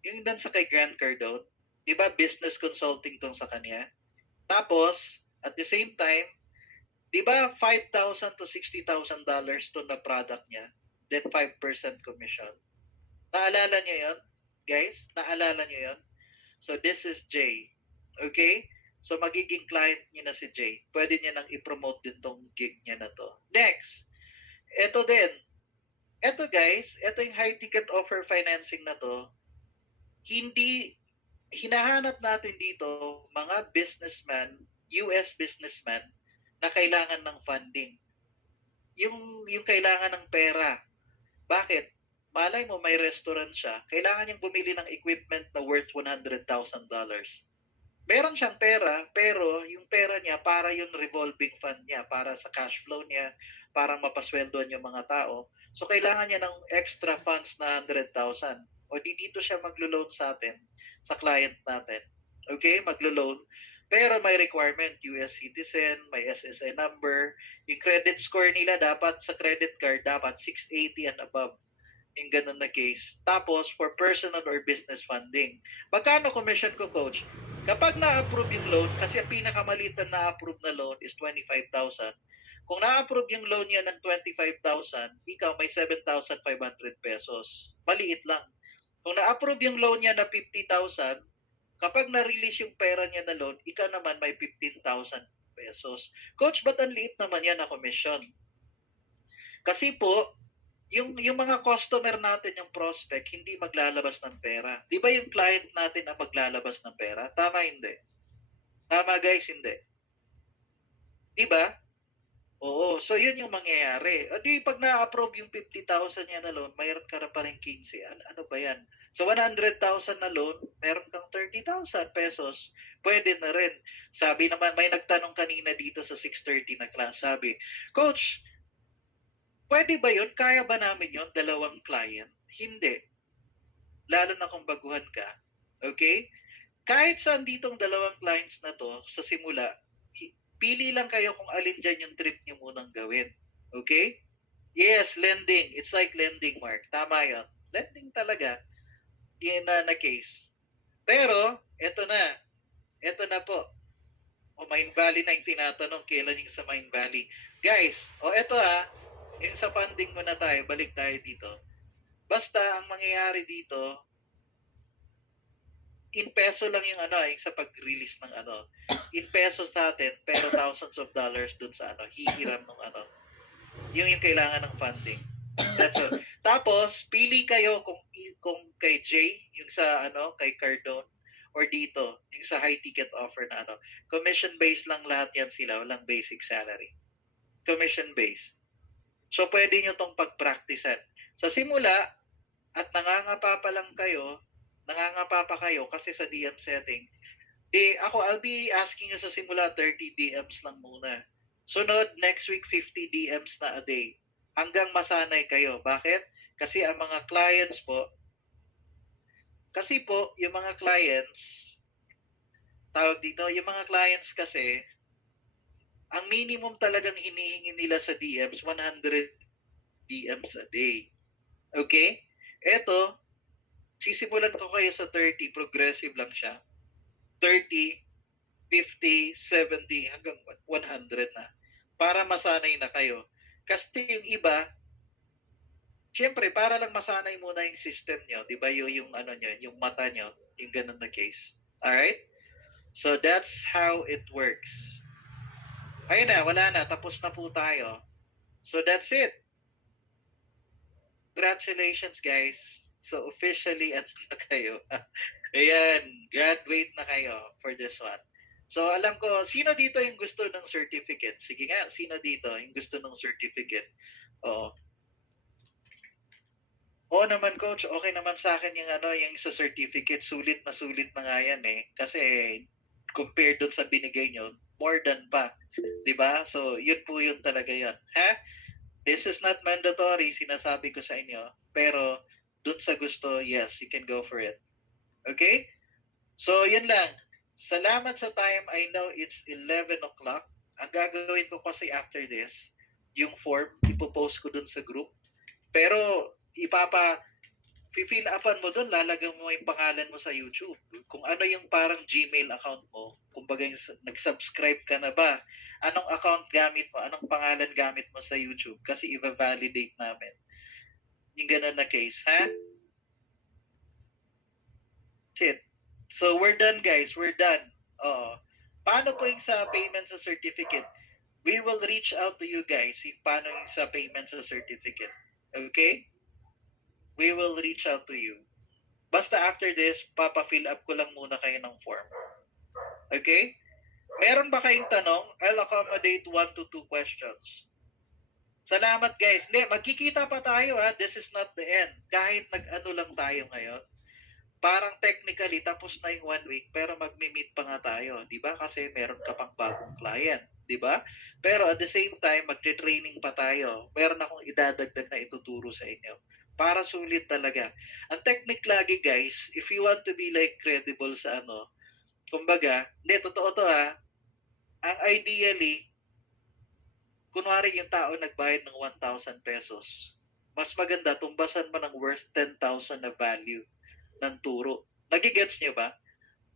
Yung dun sa kay Grant Cardone, di ba business consulting tong sa kanya? Tapos, at the same time, di ba $5,000 to $60,000 to na product niya? Then 5% commission. Naalala niyo yon, guys? Naalala niyo yon? So this is Jay. Okay? So magiging client niya na si Jay. Pwede niya nang i-promote din tong gig niya na to. Next. Ito din. Ito guys, ito yung high ticket offer financing na to. Hindi hinahanap natin dito mga businessman, US businessman na kailangan ng funding. Yung kailangan ng pera. Bakit? Malay mo may restaurant siya, kailangan niyang bumili ng equipment na worth $100,000. Meron siyang pera, pero yung pera niya para yung revolving fund niya, para sa cash flow niya, para mapasweldoan yung mga tao. So kailangan niya ng extra funds na 100,000. O di dito siya maglo-loan sa atin, sa client natin. Okay, maglo-loan. Pero may requirement, US citizen, may SSN number. Yung credit score nila dapat sa credit card, dapat 680 and above. Yung ganun na case. Tapos, for personal or business funding. Magkano commission ko, coach? Kapag na-approve yung loan, kasi ang pinakamaliit na na-approve na loan is 25,000. Kung na-approve yung loan niya ng 25,000, ikaw may 7,500 pesos. Maliit lang. Kung na-approve yung loan niya na 50,000, kapag na-release yung pera niya na loan, ikaw naman may 15,000 pesos. Coach, ba't ang liit naman yan na commission? Kasi po, yung mga customer natin, yung prospect, hindi maglalabas ng pera. Di ba yung client natin ang maglalabas ng pera? Tama, hindi? Tama guys, hindi. Di ba? Oo. So, yun yung mangyayari. O di, pag na-approve yung 50,000 niya na loan, mayroon ka na pa rin 15. Ano ba yan? So, 100,000 na loan, mayroon kang 30,000 pesos. Pwede na rin. Sabi naman, may nagtanong kanina dito sa 6:30 na class. Sabi, Coach, pwede ba yun? Kaya ba namin yun? Dalawang client? Hindi. Lalo na kung baguhan ka. Okay? Kahit saan ditong dalawang clients na to, sa simula, pili lang kayo kung alin dyan yung trip nyo munang gawin. Okay? Yes, lending. It's like lending, Mark. Tama yun. Lending talaga. Yan na case. Pero, eto na. Eto na po. O Mine Valley na yung tinatanong, kailan yung sa Mine Valley. Guys, eto yung sa funding muna tayo, balik tayo dito. Basta, ang mangyayari dito, in peso lang yung yung sa pag-release ng in pesos sa atin, pero thousands of dollars dun sa hihiram ng yung kailangan ng funding. That's all. Tapos, pili kayo kung kay Jay, yung sa kay Cardone, or dito, yung sa high ticket offer na ano, commission-based lang lahat yan sila, walang basic salary. Commission-based. So, pwede nyo tong pag-practicean. Sa simula, at nangangapa pa kayo kasi sa DM setting, I'll be asking you sa simula 30 DMs lang muna. Sunod, next week, 50 DMs na a day. Hanggang masanay kayo. Bakit? Kasi ang mga clients po, yung mga clients, yung mga clients kasi, ang minimum talagang hinihingi nila sa DMs, 100 DMs a day. Okay? Eto, sisimulan ko kayo sa 30, progressive lang siya. 30, 50, 70, hanggang 100 na. Para masanay na kayo. Kasi yung iba, syempre, para lang masanay muna yung system nyo, di ba, yung ano nyo, yung mata nyo, yung ganun na case. Alright? So, that's how it works. Ayun na, wala na, tapos na po tayo. So, that's it. Congratulations, guys. So, officially, ano na kayo? Ayan, graduate na kayo for this one. So, alam ko, sino dito yung gusto ng certificate? Sige nga, sino dito yung gusto ng certificate? Oo. Oo naman, coach. Okay naman sa akin yung yung sa certificate. Sulit na nga yan eh. Kasi, compared dun sa binigay nyo, more than pa. 'Di ba? So, yun po yun talaga yun. Ha? This is not mandatory, sinasabi ko sa inyo. Pero, dun sa gusto, yes, you can go for it. Okay? So, yun lang. Salamat sa time. I know it's 11 o'clock. Ang gagawin ko kasi after this, yung form, ipopost ko dun sa group. Pero, fill upan mo dun, lalagyan mo yung pangalan mo sa YouTube. Kung ano yung parang Gmail account mo, kumbaga nag-subscribe ka na ba? Anong account gamit mo? Anong pangalan gamit mo sa YouTube? Kasi i-validate namin. Yung ganun na case, ha? That's it. So, we're done, guys. We're done. Paano po yung sa payment sa certificate? We will reach out to you guys yung paano yung sa payment sa certificate. Okay? We will reach out to you. Basta after this, papa-fill up ko lang muna kayo ng form. Okay? Meron ba kayong tanong? I'll accommodate 1 to 2 questions. Salamat, guys. Hindi, magkikita pa tayo ha. This is not the end. Kahit nag-ano lang tayo ngayon, parang technically tapos na yung 1 week pero magmi-meet pa nga tayo, 'di ba? Kasi meron ka pang bagong client, 'di ba? Pero at the same time, magte-training pa tayo. Meron akong idadagdag na ituturo sa inyo. Para sulit talaga. Ang technique lagi, guys, if you want to be like credible sa kumbaga, hindi, totoo to ha. Ang ideally, kunwari yung tao nagbayad ng 1,000 pesos, mas maganda tumbasan mo ng worth 10,000 na value ng turo. Nagigets nyo ba?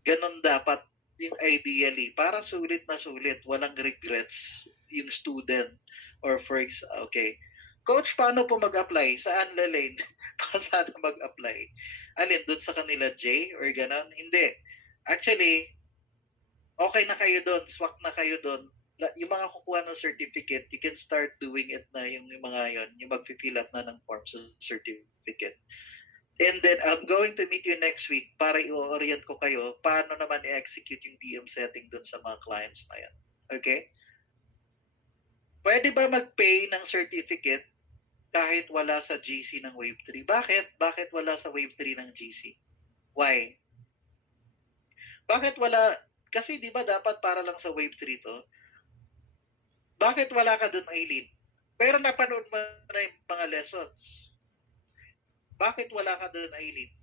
Ganon dapat yung ideally. Para sulit na sulit. Walang regrets yung student. Or okay. Coach, paano po mag-apply? Saan, Lalaine? Saan mag-apply? Alin, doon sa kanila, Jay? Or ganon? Hindi. Actually, okay na kayo doon. Swak na kayo doon. Yung mga kukuha ng certificate, you can start doing it na yung mga yon, yung mag-fill up na ng forms of certificate. And then, I'm going to meet you next week para i-orient ko kayo paano naman i-execute yung DM setting dun sa mga clients na yan. Okay? Pwede ba mag-pay ng certificate kahit wala sa GC ng Wave 3? Bakit? Bakit wala sa Wave 3 ng GC? Why? Bakit wala? Kasi di ba dapat para lang sa Wave 3 to? Bakit wala ka dun, Aileen? Pero napanood mo na yung mga lessons. Bakit wala ka dun, Aileen?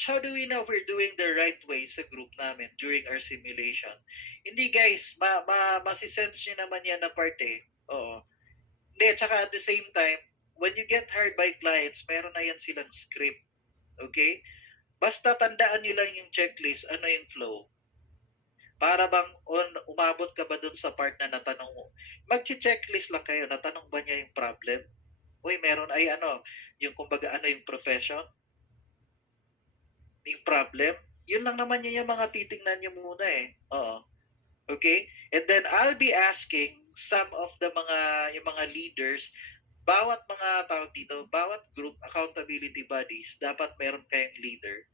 How do we know we're doing the right way sa group namin during our simulation? Hindi, guys, masisense nyo naman yan na part eh. Oo. Hindi, tsaka at the same time, when you get hired by clients, meron na yan silang script. Okay? Basta tandaan nyo lang yung checklist, ano yung flow. Para bang umabot ka ba dun sa part na natanong mo? Mag-checklist lang kayo, natanong ba niya yung problem? Uy, meron ay yung kumbaga yung profession, yung problem, yun lang naman yung mga titingnan nyo muna eh. Oo. Okay? And then I'll be asking some of the yung mga leaders, bawat mga tawag dito, bawat group accountability bodies, dapat meron kayong leader.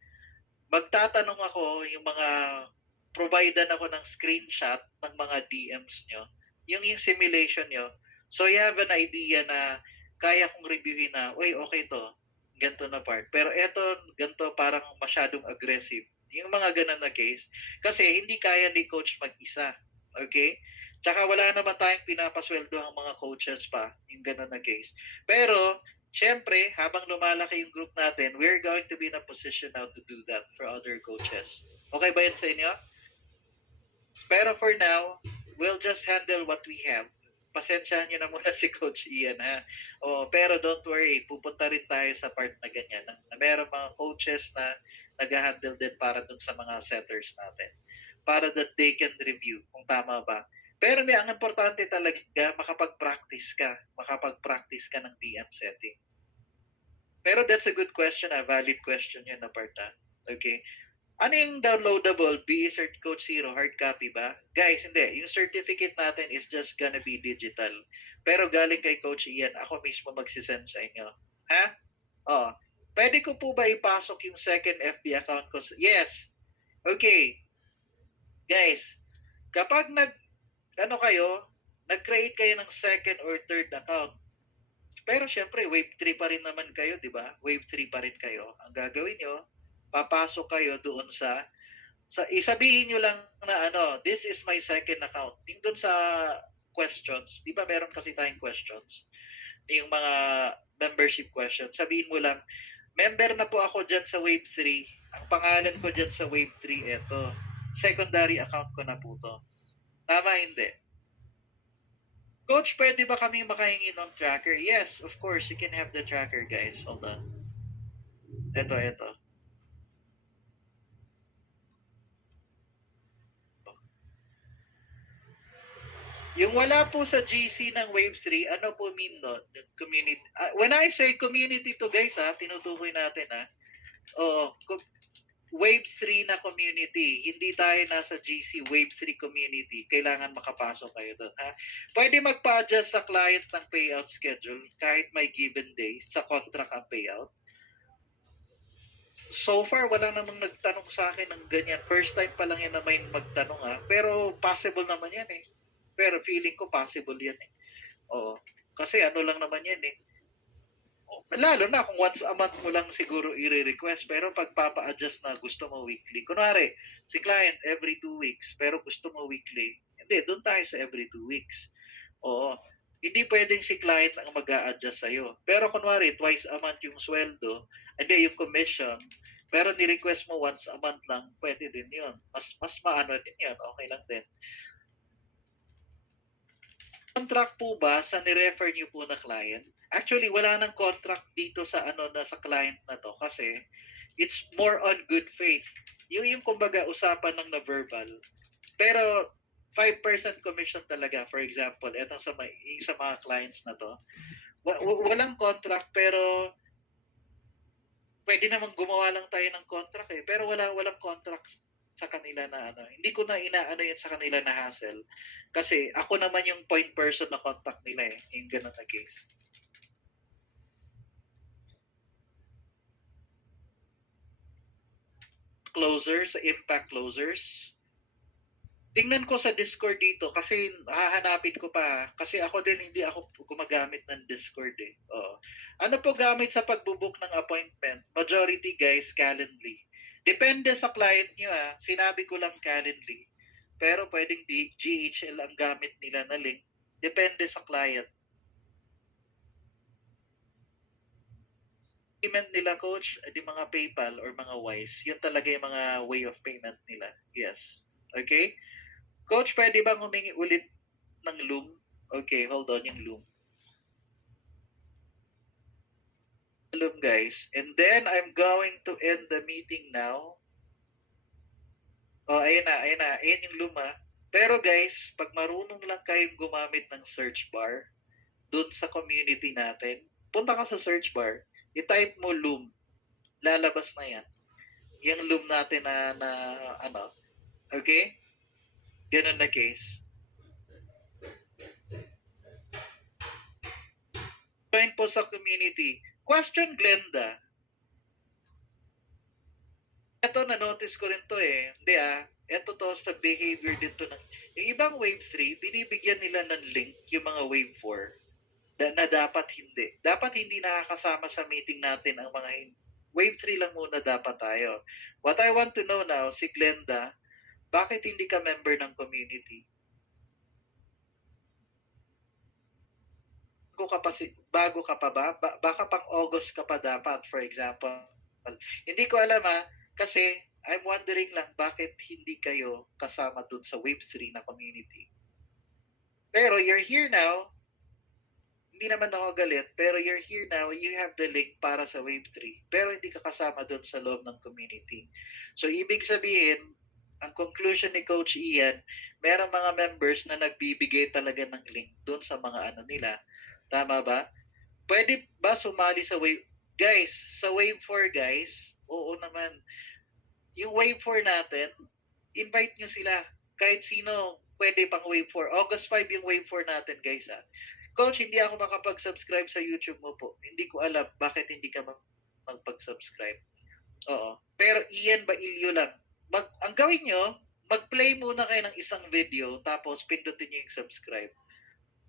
magtatanong ako yung mga providean ako ng screenshot ng mga DMs nyo, yung simulation nyo. So you have an idea na kaya kong reviewin na, uy, okay to, ganito na part. Pero eto, ganito parang masyadong aggressive. Yung mga ganun na case. Kasi hindi kaya ni coach mag-isa. Okay? Tsaka wala naman tayong pinapasweldo ang mga coaches pa. Yung ganun na case. Pero, syempre, habang lumalaki yung group natin, we're going to be in a position now to do that for other coaches. Okay ba yun sa inyo? Pero for now, we'll just handle what we have. Pasensyahan nyo na muna si Coach Ian, ha? Pero don't worry, pupunta rin tayo sa part na ganyan. Na meron mga coaches na nag-handle din para dun sa mga setters natin. Para that they can review kung tama ba. Pero ang importante talaga, makapag-practice ka ng DM setting. Pero that's a good question, a valid question yun na part, ha? Okay. Ano yung downloadable? BE Cert Coach Zero, hard copy ba? Guys, hindi. Yung certificate natin is just gonna be digital. Pero galing kay Coach Ian, ako mismo magsisend sa inyo. Ha? Oh. Pwede ko po ba ipasok yung second FB account ko? Yes. Okay. Guys, kapag nag-create kayo ng second or third account, pero syempre, wave 3 pa rin naman kayo, di ba? Wave 3 pa rin kayo. Ang gagawin nyo, papasok kayo doon isabihin nyo lang na this is my second account. Yung doon sa questions, di ba meron kasi tayong questions? Yung mga membership questions. Sabihin mo lang, member na po ako dyan sa Wave 3. Ang pangalan ko dyan sa Wave 3, eto. Secondary account ko na po to. Tama, hindi? Coach, pwede ba kami makahingi ng tracker? Yes, of course, you can have the tracker, guys. Hold on. Ito. Yung wala po sa GC ng Wave 3, ano po mean no? Community. When I say community to guys, tinutukoy natin Wave 3 na community. Hindi tayo nasa GC Wave 3 community. Kailangan makapasok kayo doon. Pwede magpa-adjust sa client ng payout schedule kahit may given day sa contract ang payout. So far, wala namang nagtanong sa akin ng ganyan. First time pa lang yan na may magtanong Pero possible naman yan eh. Pero feeling ko possible yan eh. Kasi lang naman yan eh. Lalo na kung once a month mo lang siguro i-request. Pero pag papa-adjust na gusto mo weekly. Kunwari, si client every 2 weeks. Pero gusto mo weekly. Hindi, doon tayo sa every 2 weeks. Hindi pwedeng si client ang mag-a-adjust sa'yo. Pero kunwari, twice a month yung sweldo. Hindi, yung commission. Pero ni-request mo once a month lang. Pwede din yun. Mas maano din yun. Okay lang din. Contract po ba sa ni-refer niyo po na client? Actually, wala nang contract dito sa sa client na to kasi it's more on good faith. Yung kumbaga usapan ng na verbal. Pero 5% commission talaga, for example, etong sa mga clients na to. Walang contract pero pwede namang gumawa lang tayo ng contract eh. Pero walang contract sa kanila na Hindi ko na inaano yun sa kanila na hassle. Kasi ako naman yung point person na contact nila eh. Yung ganun na case. Closers, impact closers. Tingnan ko sa Discord dito kasi hahanapin ko pa. Kasi ako din hindi ako gumagamit ng Discord eh. Ano po gamit sa pagbubook ng appointment? Majority guys, Calendly. Depende sa client nyo Sinabi ko lang Calendly. Pero pwedeng GHL ang gamit nila na link. Depende sa client. Payment nila, coach, di mga PayPal or mga Wise. Yun talaga yung mga way of payment nila. Yes. Okay? Coach, pwede bang humingi ulit ng Loom? Okay, hold on yung Loom. Loom, guys. And then, I'm going to end the meeting now. Ayan na. Ayan yung Loom Pero guys, pag marunong lang kayong gumamit ng search bar, dun sa community natin, punta ka sa search bar, i-type mo Loom. Lalabas na yan. Yung Loom natin na okay? Ganun na case. Join po sa community. Question, Glenda. Ito, na-notice ko rin to eh. Hindi ito to sa behavior din to ng, yung ibang wave 3, binibigyan nila ng link yung mga wave 4 na dapat hindi. Dapat hindi nakakasama sa meeting natin ang mga wave 3 lang muna dapat tayo. What I want to know now, si Glenda, bakit hindi ka member ng community? Bago ka pa ba? Baka pang August ka pa dapat, for example. Hindi ko alam kasi I'm wondering lang bakit hindi kayo kasama dun sa Wave 3 na community. Pero you're here now, hindi naman ako galit, pero you're here now, you have the link para sa Wave 3, pero hindi ka kasama dun sa loob ng community. So, ibig sabihin, ang conclusion ni Coach Ian, merong mga members na nagbibigay talaga ng link dun sa mga ano nila. Tama ba? Pwede ba sumali sa Wave? Guys, sa Wave 4 guys, oo naman. Yung Wave 4 natin, invite nyo sila. Kahit sino, pwede pang Wave 4. August 5 yung Wave 4 natin guys Coach, hindi ako makapag-subscribe sa YouTube mo po. Hindi ko alam bakit hindi ka magpag-subscribe. Oo. Pero Ian Bailio lang. Ang gawin nyo, mag-play muna kayo ng isang video tapos pindutin nyo yung subscribe.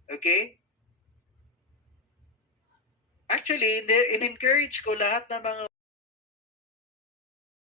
Okay? Actually, in-encourage ko lahat ng mga